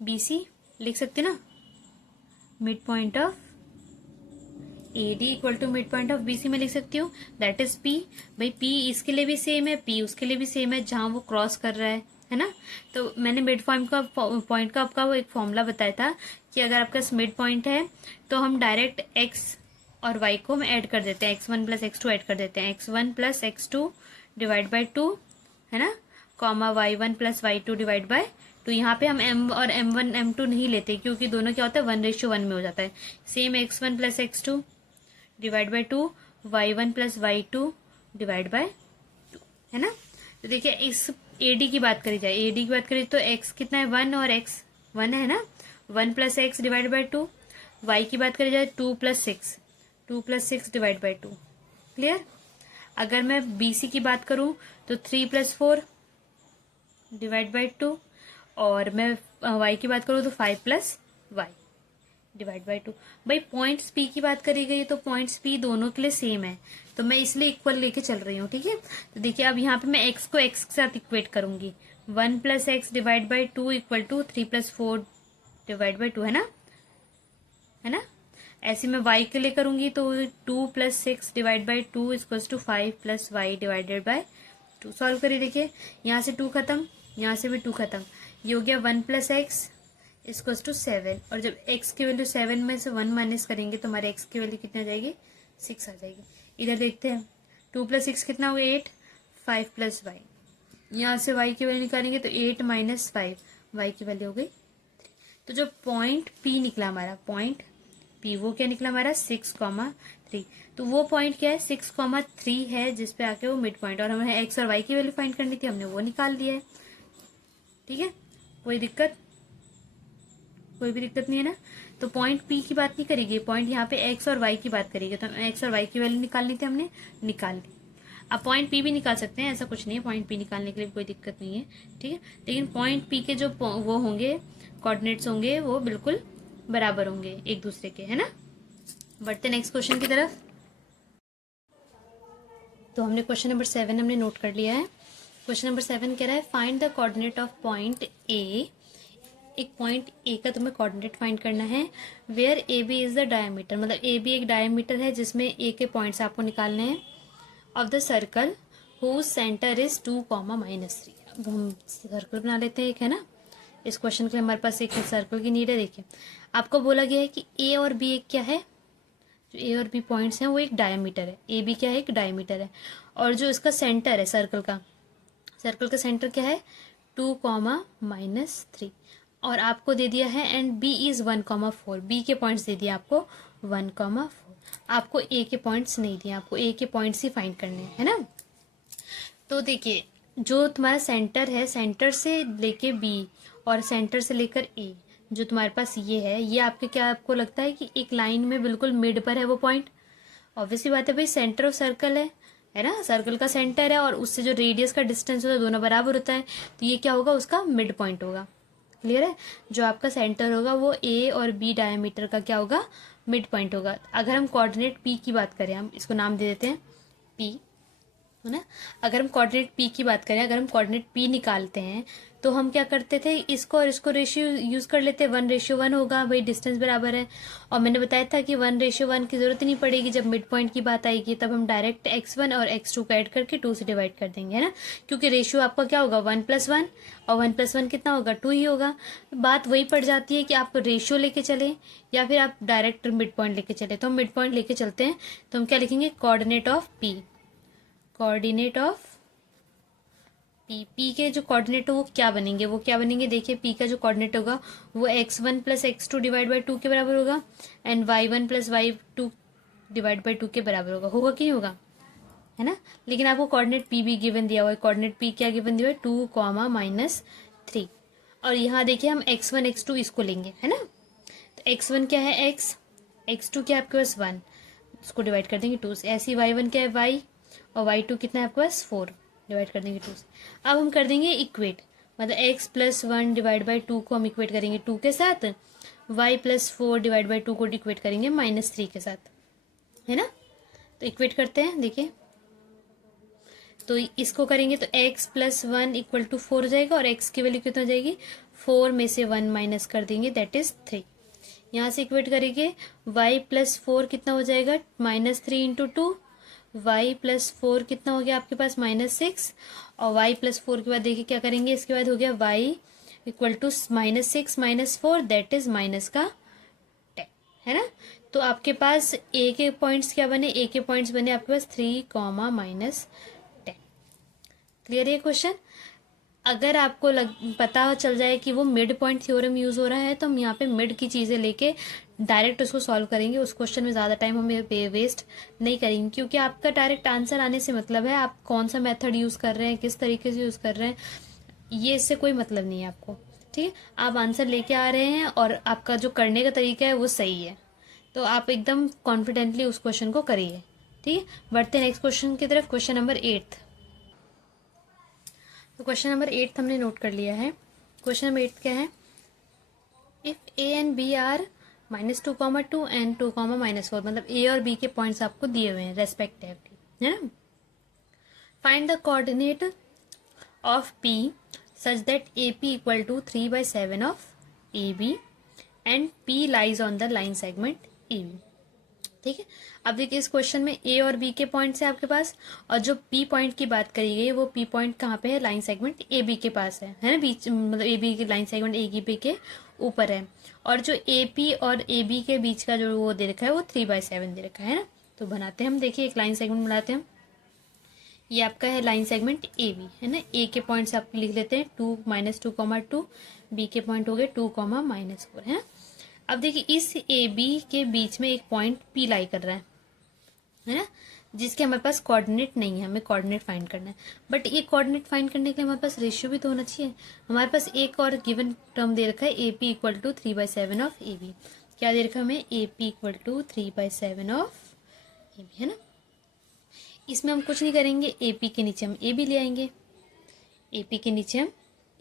BC लिख सकते ना, mid point of AD equal to mid point of BC में लिख सकती हूँ, दैट इज P। भाई P इसके लिए भी सेम है, P उसके लिए भी सेम है जहां वो क्रॉस कर रहा है ना। तो मैंने मिड पॉइंट का आपका वो एक फॉर्मूला बताया था कि अगर आपका मिड पॉइंट है तो हम डायरेक्ट x और y को हम ऐड कर देते हैं, x1 प्लस x2 ऐड कर देते हैं, x1 plus x2 divide by 2, है ना, comma y1 plus y2 divide by 2। यहाँ पे हम m और m1 m2 नहीं लेते क्योंकि दोनों क्या होता है 1:1 में हो जाता है। Same x1 plus x2 divide by 2, y1 plus y2 divide by 2, है ना। तो देखिए इस AD की बात करी जाए, AD की बात करी तो x कितना है 1 और x 1 है ना, 1 plus x divide by 2। y की बात करी जाए 2 प्लस 6 डिवाइड बाय 2, क्लियर। अगर मैं BC की बात करूं तो 3 प्लस 4 डिवाइड बाय 2 और मैं y की बात करूं तो 5 प्लस y डिवाइड बाय 2। भाई पॉइंट्स P की बात करी गई तो पॉइंट्स P दोनों के लिए सेम है, तो मैं इसलिए इक्वल लेके चल रही हूँ, ठीक है। तो देखिए अब यहाँ पे मैं x को x के साथ इक्वेट करूंगी, 1 plus X divide by 2 equal to 3 plus 4 divide by 2, है ना। ऐसे मैं y के लिए करूंगी तो 2 plus 6 divide by 2 equal to 5 plus Y divided by 2। Solve करिए, देखिए यहाँ से 2 खत्म, यहाँ से भी 2 खत्म, ये हो गया 1 प्लस एक्स इक्वल्स टू 7। और जब x की वैल्यू 7 में से 1 माइनस करेंगे तो हमारे x की वैल्यू कितनी आ जाएगी, 6 आ जाएगी। इधर देखते हैं 2 प्लस 6 कितना हो गया 8, 5 प्लस वाई, यहाँ से y की वैल्यू निकालेंगे तो 8 माइनस 5, y की वैल्यू हो गई 3। तो जो पॉइंट P निकला हमारा, पॉइंट P वो क्या निकला हमारा 6,3। तो वो पॉइंट क्या है 6,3 है जिसपे आके वो मिड पॉइंट, और हमें x और y की वैल्यू फाइंड करनी थी, हमने वो निकाल दिया है, ठीक है। कोई भी दिक्कत नहीं है ना। तो पॉइंट P की बात नहीं करेगी, पॉइंट यहाँ पे x और y की बात करेगी, तो x और y की वैल्यू निकालनी थी, हमने निकाल ली। आप पॉइंट P भी निकाल सकते हैं, ऐसा कुछ नहीं है, पॉइंट P निकालने के लिए कोई दिक्कत नहीं है, ठीक है। लेकिन पॉइंट P के जो वो होंगे कोऑर्डिनेट्स होंगे वो बिल्कुल बराबर होंगे एक दूसरे के, है ना। बढ़ते नेक्स्ट क्वेश्चन की तरफ। तो हमने क्वेश्चन नंबर 7 हमने नोट कर लिया है। क्वेश्चन नंबर 7 कह रहा है find the coordinate of point A. एक पॉइंट ए का तुम्हें कोऑर्डिनेट फाइंड करना है where A B is the diameter, मतलब ए बी एक डायमीटर है जिसमें ए के पॉइंट्स आपको निकालने हैं, of the circle whose centre is 2, -3। अब हम सर्कल बना लेते हैं एक, है ना। इस क्वेश्चन के लिए हमारे पास एक सर्कल की नीड है। देखिए आपको बोला गया है कि ए और बी एक क्या है, जो ए और बी पॉइंट्स हैं वो एक डायमीटर है, ए बी क्या है एक डायमीटर है, और जो इसका सेंटर है सर्कल का सेंटर क्या है 2, -3, और आपको दे दिया है एंड बी इज 1,4, बी के पॉइंट्स दे दिया आपको 1,4। आपको ए के पॉइंट्स नहीं दिए, आपको ए के पॉइंट्स ही फाइंड करने हैं, है ना। तो देखिए जो तुम्हारा सेंटर है, सेंटर से लेके बी और सेंटर से लेकर ए, जो तुम्हारे पास ये है, ये आपके क्या आपको लगता है कि एक लाइन में बिल्कुल मिड पर है वो पॉइंट, ऑब्वियसली बात है भाई, सेंटर ऑफ सर्कल है ना, सर्कल का सेंटर है और उससे जो रेडियस का डिस्टेंस होता है दोनों बराबर होता है, तो ये क्या होगा, उसका मिड पॉइंट होगा। क्लियर है, जो आपका सेंटर होगा वो ए और बी डायमीटर का क्या होगा, मिड पॉइंट होगा। अगर हम कोऑर्डिनेट पी की बात करें, हम इसको नाम दे देते हैं पी, है ना। अगर हम कोऑर्डिनेट पी की बात करें, अगर हम कोऑर्डिनेट पी निकालते हैं तो हम क्या करते थे, इसको और इसको रेशियो यूज कर लेते हैं, 1:1 होगा भाई, डिस्टेंस बराबर है। और मैंने बताया था कि 1:1 की जरूरत नहीं पड़ेगी, जब मिड पॉइंट की बात आएगी तब हम डायरेक्ट x1 और x2 को ऐड करके 2 से डिवाइड कर देंगे, है ना, क्योंकि रेशियो आपका क्या होगा 1+1, और 1+1 कितना होगा 2 ही होगा। बात वही पड़ जाती है कि आप रेशियो लेके चले या फिर आप डायरेक्ट मिड पॉइंट लेके चले। तो हम मिड पॉइंट लेके चलते हैं, तो हम क्या लिखेंगे, coordinate of P, coordinate of P, P के जो कोऑर्डिनेट हो वो क्या बनेंगे, वो क्या बनेंगे, देखिए पी का जो कोऑर्डिनेट होगा वो x1 + x2 डिवाइड बाई 2 के बराबर होगा, and y1 + y2 divide by 2 के बराबर होगा कि नहीं होगा, है ना। लेकिन आपको कोऑर्डिनेट पी भी गिवन दिया हुआ है, कोऑर्डिनेट पी क्या गिवन दिया हुआ है, 2, -3। और यहाँ देखिए हम x1 x2 इसको लेंगे, है ना। तो x1 क्या है x, x2 क्या है आपके पास 1, इसको डिवाइड कर देंगे 2 से। ऐसे y1 क्या है y, और y2 कितना है आपके पास 4, डिवाइड कर देंगे 2 से। अब हम कर देंगे इक्वेट, मतलब x + 1 डिवाइड बाई 2 को हम इक्वेट करेंगे 2 के साथ, y + 4 डिवाइड बाई 2 को इक्वेट करेंगे -3 के साथ, है ना। तो इक्वेट करते हैं, देखिए तो इसको करेंगे तो x + 1 = 4 हो जाएगा, और x की वैल्यू कितना हो जाएगी, 4 में से 1 माइनस कर देंगे, दैट इज 3। यहाँ से इक्वेट करेंगे y + 4 कितना हो जाएगा, -3 × 2, y + 4 कितना हो गया आपके पास -6, और y + 4 के बाद देखिए क्या करेंगे, इसके बाद हो गया y = -6 - 4, दैट इज माइनस का 10, है ना। तो आपके पास a के पॉइंट्स क्या बने, a के पॉइंट्स बने आपके पास 3, -10। क्लियर है क्वेश्चन। अगर आपको पता चल जाए कि वो मिड पॉइंट थ्योरम यूज हो रहा है, तो हम यहाँ पे मिड की चीजें लेके डायरेक्ट उसको सॉल्व करेंगे, उस क्वेश्चन में ज़्यादा टाइम हमें वेस्ट नहीं करेंगे, क्योंकि आपका डायरेक्ट आंसर आने से मतलब है आप कौन सा मेथड यूज़ कर रहे हैं, किस तरीके से यूज़ कर रहे हैं, ये इससे कोई मतलब नहीं है आपको। ठीक है, आप आंसर लेके आ रहे हैं और आपका जो करने का तरीका है वो सही है, तो आप एकदम कॉन्फिडेंटली उस क्वेश्चन को करिए। ठीक है, बढ़ते हैं नेक्स्ट क्वेश्चन की तरफ, क्वेश्चन नंबर 8। तो क्वेश्चन नंबर 8 हमने नोट कर लिया है। क्वेश्चन नंबर 8 क्या है, if A and B are -2, 2 and 2, -4, मतलब ए और बी के पॉइंट्स आपको दिए हुए हैं रेस्पेक्टिवली, है ना। Find the coordinate of P such that A P = 3/7 of A B and P lies on the line segment A B. ठीक है, अब देखिए इस क्वेश्चन में ए और बी के पॉइंट्स है आपके पास, और जो पी पॉइंट की बात करी गई है वो पी पॉइंट कहाँ पे है, लाइन सेगमेंट ए बी के पास है ना, बीच मतलब ए बी की लाइन सेगमेंट ए बी के ऊपर है, और जो ए पी और ए बी के बीच का जो वो दे रखा है वो 3/7 दे रखा है ना। तो बनाते हैं हम, देखिए एक लाइन सेगमेंट बनाते हैं, ये आपका है लाइन सेगमेंट ए बी, है ना। ए के पॉइंट्स आप लिख लेते हैं 2, -2, 2, बी के पॉइंट हो गए 2, -4, है ना। अब देखिए इस ए बी के बीच में एक पॉइंट पी लाई कर रहा है ना, जिसके हमारे पास कोऑर्डिनेट नहीं है, हमें कोऑर्डिनेट फाइंड करना है। बट ये कोऑर्डिनेट फाइंड करने के लिए हमारे पास रेशियो भी तो होना चाहिए। हमारे पास एक और गिवन टर्म दे रखा है, A P = 3/7 of A B. क्या दे रखा है हमें, A P = 3/7 of A B, है ना। इसमें हम कुछ नहीं करेंगे, ए पी के नीचे हम ए बी ले आएंगे, ए पी के नीचे हम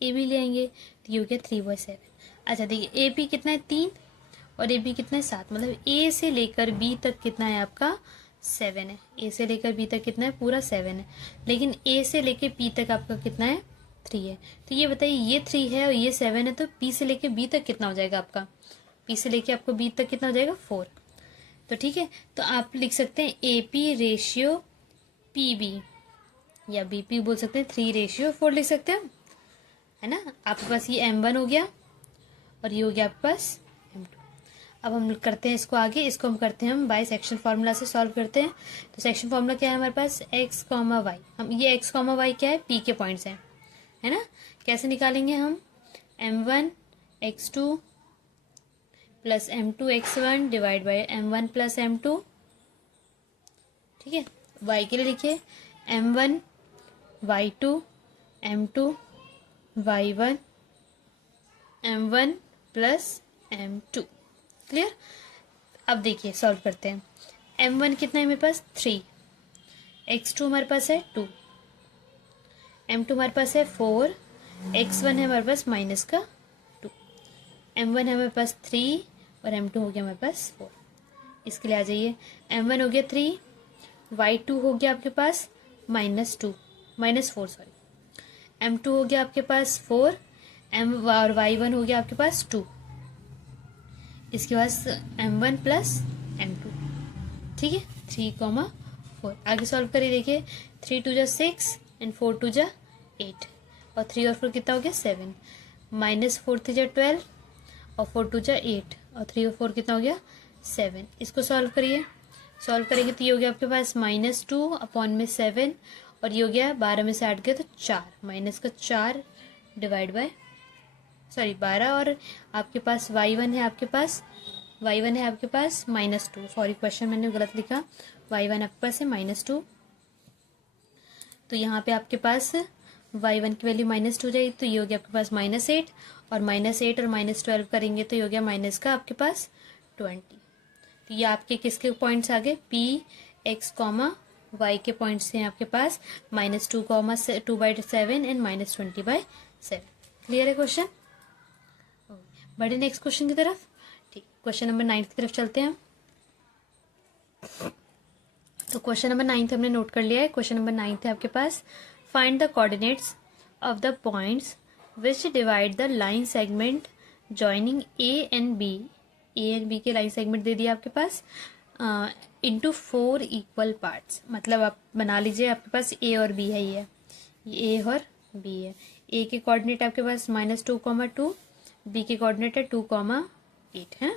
ए बी ले आएंगे, तो ये हो गया 3/7। अच्छा देखिए ए पी कितना है 3 और ए बी कितना है 7, मतलब ए से लेकर बी तक कितना है आपका 7 है, ए से लेकर बी तक कितना है पूरा 7 है, लेकिन ए से लेकर पी तक आपका कितना है 3 है। तो ये बताइए ये 3 है और ये 7 है, तो पी से लेकर बी तक कितना हो जाएगा आपका, पी से लेकर आपको बी तक कितना हो जाएगा 4। तो ठीक है, तो आप लिख सकते हैं A P ratio P B, या बी पी बोल सकते हैं, 3:4 लिख सकते हैं, है ना। आपके पास ये m1 हो गया और ये हो गया आपके पास m2। अब हम करते हैं इसको आगे, इसको हम करते हैं हम बाय सेक्शन फार्मूला से सॉल्व करते हैं। तो सेक्शन फार्मूला क्या है हमारे पास, x, y, हम ये x, y क्या है, p के पॉइंट्स हैं, है ना। कैसे निकालेंगे हम, m1 x2 + m2 x1 divide by m1 + m2। ठीक है, y के लिए लिखिए m1 y2 m2 y1 m1 + m2। Clear. अब देखिए सॉल्व करते हैं, m1 कितना है मेरे पास 3, x2 हमारे पास है 2, m2 हमारे पास है 4, x1 है हमारे पास माइनस का 2, m1 है हमारे पास 3 और m2 हो गया हमारे पास 4। इसके लिए आ जाइए, m1 हो गया 3, y2 हो गया आपके पास -4 सॉरी, m2 हो गया आपके पास 4 और y1 हो गया आपके पास 2। इसके बाद m1 प्लस m2, ठीक है, 3, 4। आगे सॉल्व करिए, देखिए 3 2 जा 6 एंड 4 2 जा 8 और 3 और 4 कितना हो गया 7, -4 3 जा 12 और 4 2 जा 8 और 3 और 4 कितना हो गया 7। इसको सॉल्व करिए, सॉल्व करेंगे तो ये हो गया आपके पास -2 अपॉन में 7 और ये हो गया 12 में से 8 गया तो 4, माइनस का 4 डिवाइड बाय 12 और आपके पास y1 है आपके पास -2, सॉरी क्वेश्चन मैंने गलत लिखा, y1 आपके पास है -2। तो यहाँ पे आपके पास y1 की वैल्यू -2 हो जाएगी, तो ये हो गया आपके पास -8 और -8 और -12 करेंगे तो ये हो गया माइनस का आपके पास 20। तो ये आपके किसके पॉइंट्स आ गए, p x, y के पॉइंट्स हैं आपके पास -2,2/7 एंड -20/7। क्लियर है क्वेश्चन? बढ़े नेक्स्ट क्वेश्चन की तरफ। ठीक, क्वेश्चन नंबर 9 की तरफ चलते हैं। तो क्वेश्चन नंबर 9 हमने नोट कर लिया है। क्वेश्चन नंबर 9 है आपके पास, find the coordinates of the points which divide the line segment joining A and B के लाइन सेगमेंट दे दिया आपके पास इनटू 4 इक्वल पार्ट्स। मतलब आप बना लीजिए, आपके पास ए और बी है, ये ए और बी है। ए के कोऑर्डिनेट आपके पास -2,2, बी के कोऑर्डिनेट है 2,8 है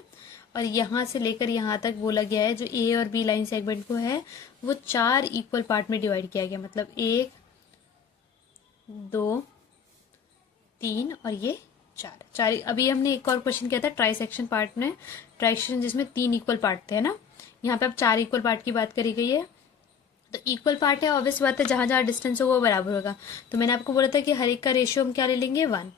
और यहाँ से लेकर यहाँ तक बोला गया है जो ए और बी लाइन सेगमेंट को है वो 4 इक्वल पार्ट में डिवाइड किया गया। मतलब 1 2 3 और ये 4। अभी हमने एक और क्वेश्चन किया था ट्राई सेक्शन पार्ट में, ट्राई सेक्शन जिसमें 3 इक्वल पार्ट थे, है ना। यहाँ पे अब 4 इक्वल पार्ट की बात करी गई है। तो इक्वल पार्ट है, ऑब्वियस बात है, जहाँ जहाँ डिस्टेंस होगा वो बराबर होगा। तो मैंने आपको बोला था कि हर एक का रेशियो हम क्या ले लेंगे 1।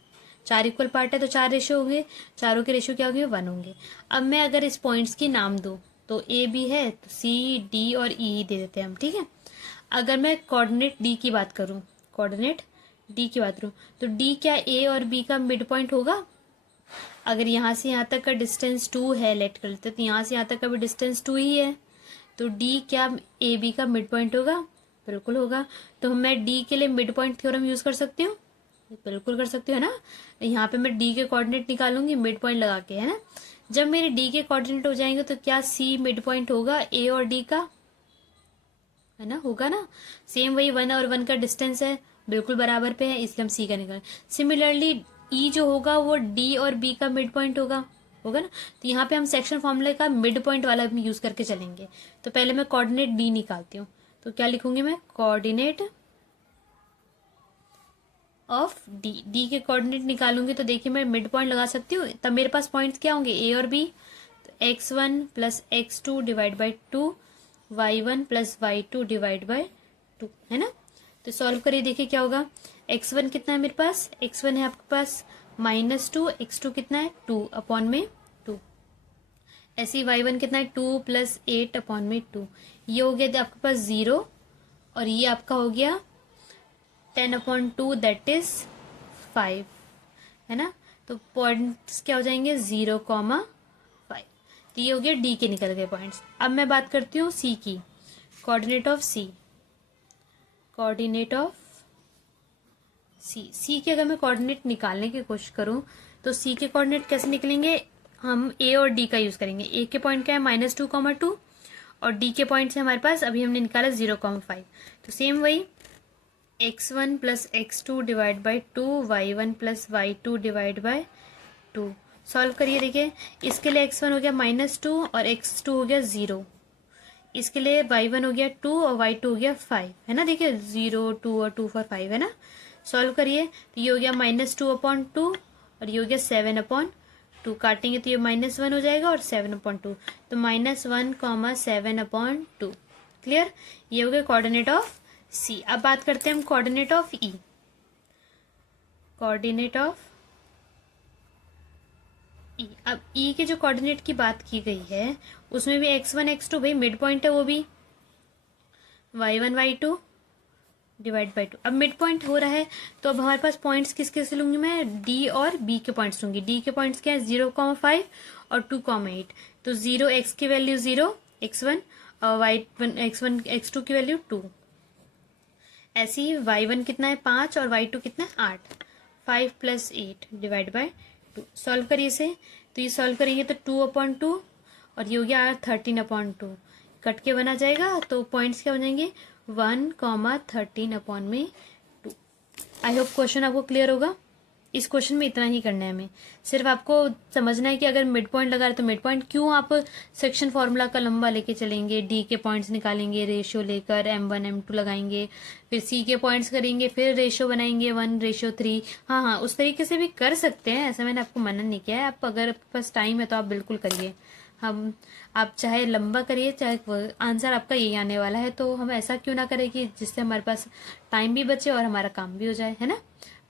4 इक्वल पार्ट है तो 4 रेशियो होंगे, चारों के रेशियो क्या होंगे 1 होंगे। अब मैं अगर इस पॉइंट्स की नाम दूँ तो ए बी है तो सी डी और ई दे देते हैं हम, ठीक है। अगर मैं कोऑर्डिनेट डी की बात करूँ, तो डी क्या ए और बी का मिड पॉइंट होगा। अगर यहाँ से यहाँ तक का डिस्टेंस 2 है, लेट कर लेते, तो यहाँ से यहाँ तक का भी डिस्टेंस 2 ही है, तो डी क्या ए बी का मिड पॉइंट होगा, बिल्कुल होगा। तो मैं डी के लिए मिड पॉइंट थ्योरम यूज कर सकती हूँ, बिल्कुल कर सकती हूँ, है ना। यहाँ पे मैं डी के कोऑर्डिनेट निकालूंगी मिड पॉइंट लगा के, है ना। जब मेरे डी के कोऑर्डिनेट हो जाएंगे तो क्या सी मिड पॉइंट होगा ए और डी का, है ना, होगा ना। सेम वही 1 और 1 का डिस्टेंस है, बिल्कुल बराबर पे है, इसलिए हम सी का निकालें। सिमिलरली ई जो होगा वो डी और बी का मिड पॉइंट होगा ना। तो यहाँ पे हम सेक्शन फॉर्मूले का मिड पॉइंट वाला यूज करके चलेंगे। तो पहले मैं कोऑर्डिनेट डी निकालती हूँ, तो क्या लिखूंगी मैं, कोऑर्डिनेट ऑफ डी के कोऑर्डिनेट निकालूंगी तो देखिए मैं मिड पॉइंट लगा सकती हूँ। तब मेरे पास पॉइंट्स क्या होंगे, ए और बी। तो x1 plus x2 divide by 2, y1 plus y2 divide by 2, है ना। तो सॉल्व करिए, देखिए क्या होगा। x1 कितना है मेरे पास, x1 है आपके पास -2, x2 कितना है 2 अपॉन में 2। ऐसे ही y1 कितना है 2 प्लस 8 अपॉन में 2। ये हो गया आपके पास 0 और ये आपका हो गया 10/2 दैट इज 5, है ना। तो पॉइंट्स क्या हो जाएंगे 0,5। तो ये हो गया डी के निकल गए पॉइंट्स। अब मैं बात करती हूँ सी की, कोऑर्डिनेट ऑफ सी के अगर मैं कोऑर्डिनेट निकालने की कोशिश करूँ तो सी के कोऑर्डिनेट कैसे निकलेंगे, हम ए और डी का यूज करेंगे। ए के पॉइंट क्या है -2,2 और डी के पॉइंट से हमारे पास अभी हमने निकाला 0,5। तो सेम वही x1 plus x2 divide by 2, y1 plus y2 divide by 2। Solve करिए, देखिए इसके लिए x1 हो गया -2 और x2 हो गया 0। इसके लिए y1 हो गया 2 और y2 हो गया 5, है ना। देखिए 0 2 और 2 4 5, है ना। सॉल्व करिए तो ये हो गया -2/2 और ये हो गया 7/2। काटेंगे तो ये -1 हो जाएगा और 7/2, तो -1, 7/2। क्लियर, ये हो गया कोऑर्डिनेट ऑफ सी। अब बात करते हैं हम कोऑर्डिनेट ऑफ ई। अब ई के जो कोऑर्डिनेट की बात की गई है उसमें भी x1 x2 भाई मिड पॉइंट है, वो भी y1 y2 डिवाइड बाई 2। अब मिड पॉइंट हो रहा है तो अब हमारे पास पॉइंट्स किसके से लूंगी मैं, डी और बी के पॉइंट्स लूंगी। डी के पॉइंट्स क्या है 0,5 और 2,8। तो 0 x की वैल्यू 0 x1 और y1 x1 x2 की वैल्यू 2। ऐसे ही y1 कितना है 5 और y2 कितना है 8। 5 + 8 डिवाइड बाय 2। सॉल्व करिए इसे, तो ये सॉल्व करेंगे तो 2/2 और ये हो गया 13/2। कट के बना जाएगा तो पॉइंट्स क्या हो जाएंगे 1,13/2। आई होप क्वेश्चन आपको क्लियर होगा। इस क्वेश्चन में इतना ही करना है हमें, सिर्फ आपको समझना है कि अगर मिड पॉइंट लगा रहे तो मिड पॉइंट क्यों आप सेक्शन फॉर्मूला का लंबा लेके चलेंगे, डी के पॉइंट्स निकालेंगे रेशियो लेकर, m1 m2 लगाएंगे, फिर सी के पॉइंट्स करेंगे, फिर रेशियो बनाएंगे 1:3। हाँ हाँ, उस तरीके से भी कर सकते हैं, ऐसा मैंने आपको मना नहीं किया है। आप अगर आपके पास टाइम है तो आप बिल्कुल करिए। हम आप चाहे लंबा करिए, चाहे आंसर आपका यही आने वाला है, तो हम ऐसा क्यों ना करें कि जिससे हमारे पास टाइम भी बचे और हमारा काम भी हो जाए, है ना।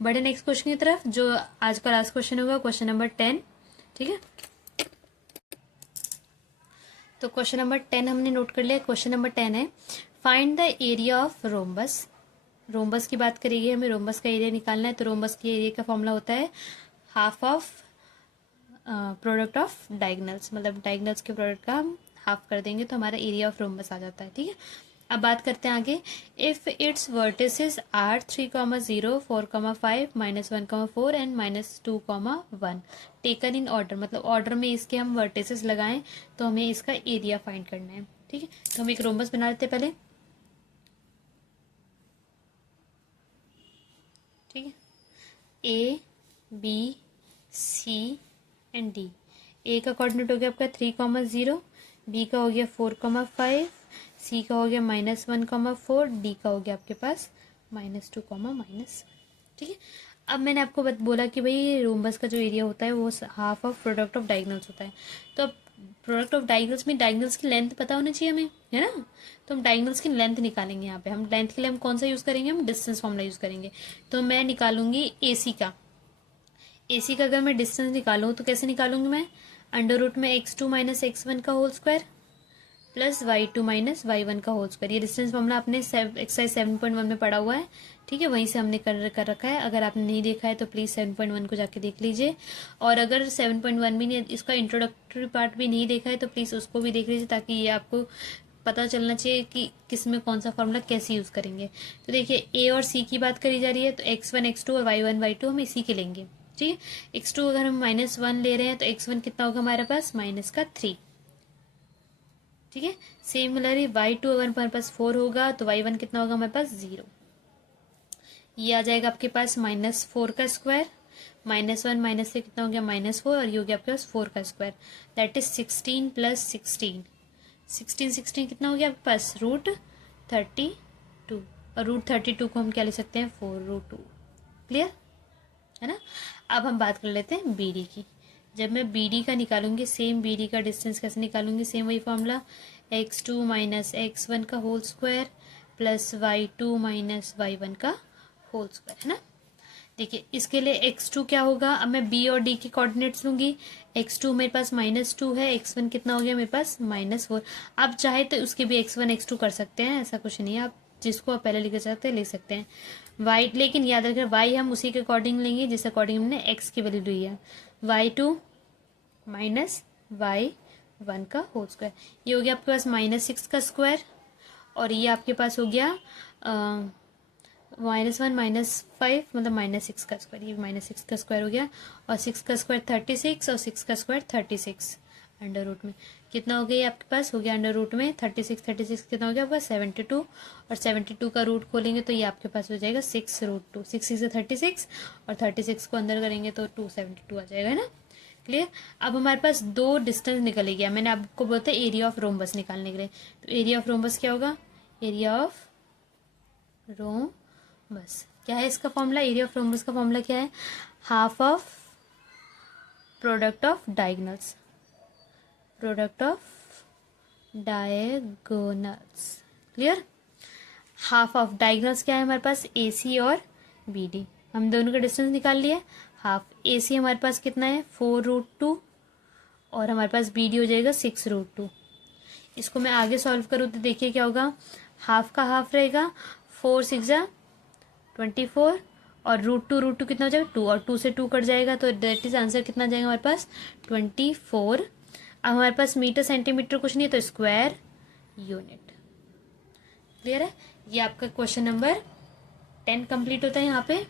बढ़े नेक्स्ट क्वेश्चन की तरफ, जो आज का लास्ट क्वेश्चन होगा, क्वेश्चन नंबर 10। ठीक है, तो क्वेश्चन नंबर 10 हमने नोट कर लिया। क्वेश्चन नंबर 10 है find the area of rhombus. Rhombus की बात करेंगे, हमें रोम्बस का एरिया निकालना है। तो रोम्बस के एरिया का फॉर्मूला होता है half of product of diagonals, मतलब डायगनल्स के प्रोडक्ट का हम हाफ कर देंगे तो हमारा एरिया ऑफ रोम्बस आ जाता है। ठीक है, अब बात करते हैं आगे। If its vertices are 3,0, 4,5, -1,4 and -2,1 taken in order, मतलब ऑर्डर में इसके हम वर्टिसेस लगाएं तो हमें इसका एरिया फाइंड करना है। ठीक है, तो हम एक रोम्बस बना लेते हैं पहले। ठीक है, A B C and D. A का कोऑर्डिनेट हो गया आपका 3,0, बी का हो गया 4,5, सी का हो गया -1,4, डी का हो गया आपके पास -2,-1। ठीक है, अब मैंने आपको बोला कि भाई रोम्बस का जो एरिया होता है वो half of product of diagonals होता है। तो अब प्रोडक्ट ऑफ डायगोनल्स में डायगोनल्स की लेंथ पता होना चाहिए हमें, है ना। तो हम डायगोनल्स की लेंथ निकालेंगे। यहाँ पे हम लेंथ के लिए हम कौन सा यूज़ करेंगे, हम डिस्टेंस फॉर्मूला यूज़ करेंगे। तो मैं निकालूंगी ए सी का। AC का अगर मैं डिस्टेंस निकालूँ तो कैसे निकालूंगी मैं, √ में x2 - x1 का whole square plus y2 - y1 का होल स्क्वायर। ये डिस्टेंस फॉर्मूला आपने एक्सरसाइज 7.1 में पढ़ा हुआ है। ठीक है, वहीं से हमने कर रखा है। अगर आपने नहीं देखा है तो प्लीज़ 7.1 को जाके देख लीजिए, और अगर 7.1 भी नहीं, इसका इंट्रोडक्टरी पार्ट भी नहीं देखा है तो प्लीज़ उसको भी देख लीजिए, ताकि ये आपको पता चलना चाहिए कि किस में कौन सा फॉर्मूला कैसे यूज़ करेंगे। तो देखिए A और C की बात करी जा रही है, तो x1 x2 और y1 y2 हम इसी के लेंगे। ठीक है, x2 अगर हम -1 ले रहे हैं तो x1 कितना होगा हमारे पास -3। ठीक है, सिमिलरली y2 अगर हमारे पास 4 होगा तो y1 कितना होगा हमारे पास 0। ये आ जाएगा आपके पास -4 का स्क्वायर, -1 से कितना हो गया -4, और ये हो गया आपके पास 4 का स्क्वायर, दैट इज 16 + 16। 16 कितना हो गया आपके पास √32, और √32 को हम क्या ले सकते हैं 4√2। क्लियर है ना। अब हम बात कर लेते हैं BD की। जब मैं BD का निकालूंगी, सेम BD का डिस्टेंस कैसे निकालूंगी, सेम वही फॉर्मूला, x2 - x1 का whole square plus y2 - y1 का होल स्क्वायर, है ना। देखिए इसके लिए x2 क्या होगा, अब मैं B और D के कोऑर्डिनेट्स लूंगी। x2 मेरे पास -2 है, x1 कितना हो गया मेरे पास -4। आप चाहे तो उसके भी x1 x2 कर सकते हैं, ऐसा कुछ नहीं है, आप जिसको आप पहले लिख सकते हैं लिख सकते हैं। y लेकिन याद रखें y हम उसी के अकॉर्डिंग लेंगे जिस अकॉर्डिंग हमने x की वैल्यू ली है, y2 - y1 का होल स्क्वायर। ये हो गया आपके पास -6 का स्क्वायर, और ये आपके पास हो गया -1 -5 मतलब -6 का स्क्वायर। ये -6 का स्क्वायर हो गया, और 6 का स्क्वायर 36, और 6 का स्क्वायर 36 √ में कितना हो गया, ये आपके पास हो गया √ में 36 कितना हो गया आपका 72, और 72 का रूट खोलेंगे तो ये आपके पास हो जाएगा 6√2। 6 से 36 और 36 को अंदर करेंगे तो 272 आ जाएगा, है ना। क्लियर। अब हमारे पास दो डिस्टेंस निकल गया, मैंने आपको बोलता है एरिया ऑफ रोम्बस निकालने के लिए। तो एरिया ऑफ रोम्बस क्या होगा, एरिया ऑफ रोम्बस क्या है इसका फॉर्मूला, एरिया ऑफ रोम्बस का फॉर्मूला क्या है, half of product of diagonals, product of diagonals. Clear. Half of diagonals क्या है हमारे पास, AC और BD। हम दोनों का डिस्टेंस निकाल लिया। हाफ AC हमारे पास कितना है 4√2, और हमारे पास बी डी हो जाएगा 6√2। इसको मैं आगे सॉल्व करूँ तो देखिए क्या होगा, हाफ का हाफ रहेगा, 4 6 जा 24 और √2 कितना हो जाएगा 2, और 2 से 2 कट जाएगा तो दैट इज आंसर कितना जाएगा हमारे पास 24। अब हमारे पास मीटर सेंटीमीटर कुछ नहीं है तो स्क्वायर यूनिट। क्लियर है, ये आपका क्वेश्चन नंबर 10 कंप्लीट होता है यहाँ पे।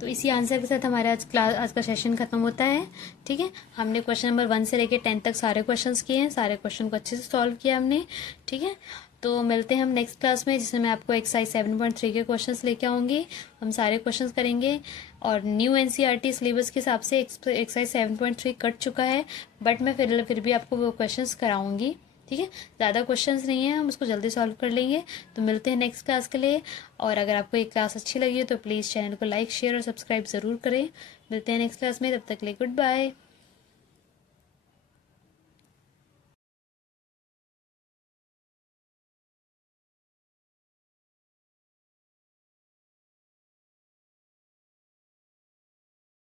तो इसी आंसर के साथ हमारा आज का सेशन खत्म होता है। ठीक है, हमने क्वेश्चन नंबर 1 से लेकर 10 तक सारे क्वेश्चंस किए हैं, सारे क्वेश्चन को अच्छे से सॉल्व किया हमने। ठीक है, तो मिलते हैं हम नेक्स्ट क्लास में, जिसमें मैं आपको एक्सरसाइज 7.3 के क्वेश्चंस लेके आऊँगी। हम सारे क्वेश्चंस करेंगे और न्यू एनसीईआरटी सिलेबस के हिसाब से एक्सरसाइज 7.3 कट चुका है, बट मैं फिर भी आपको वो क्वेश्चंस कराऊँगी। ठीक है, ज़्यादा क्वेश्चंस नहीं है, हम उसको जल्दी सॉल्व कर लेंगे। तो मिलते हैं नेक्स्ट क्लास के लिए। और अगर आपको ये क्लास अच्छी लगी हो तो प्लीज़ चैनल को लाइक शेयर और सब्सक्राइब ज़रूर करें। मिलते हैं नेक्स्ट क्लास में, तब तक के लिए गुड बाय।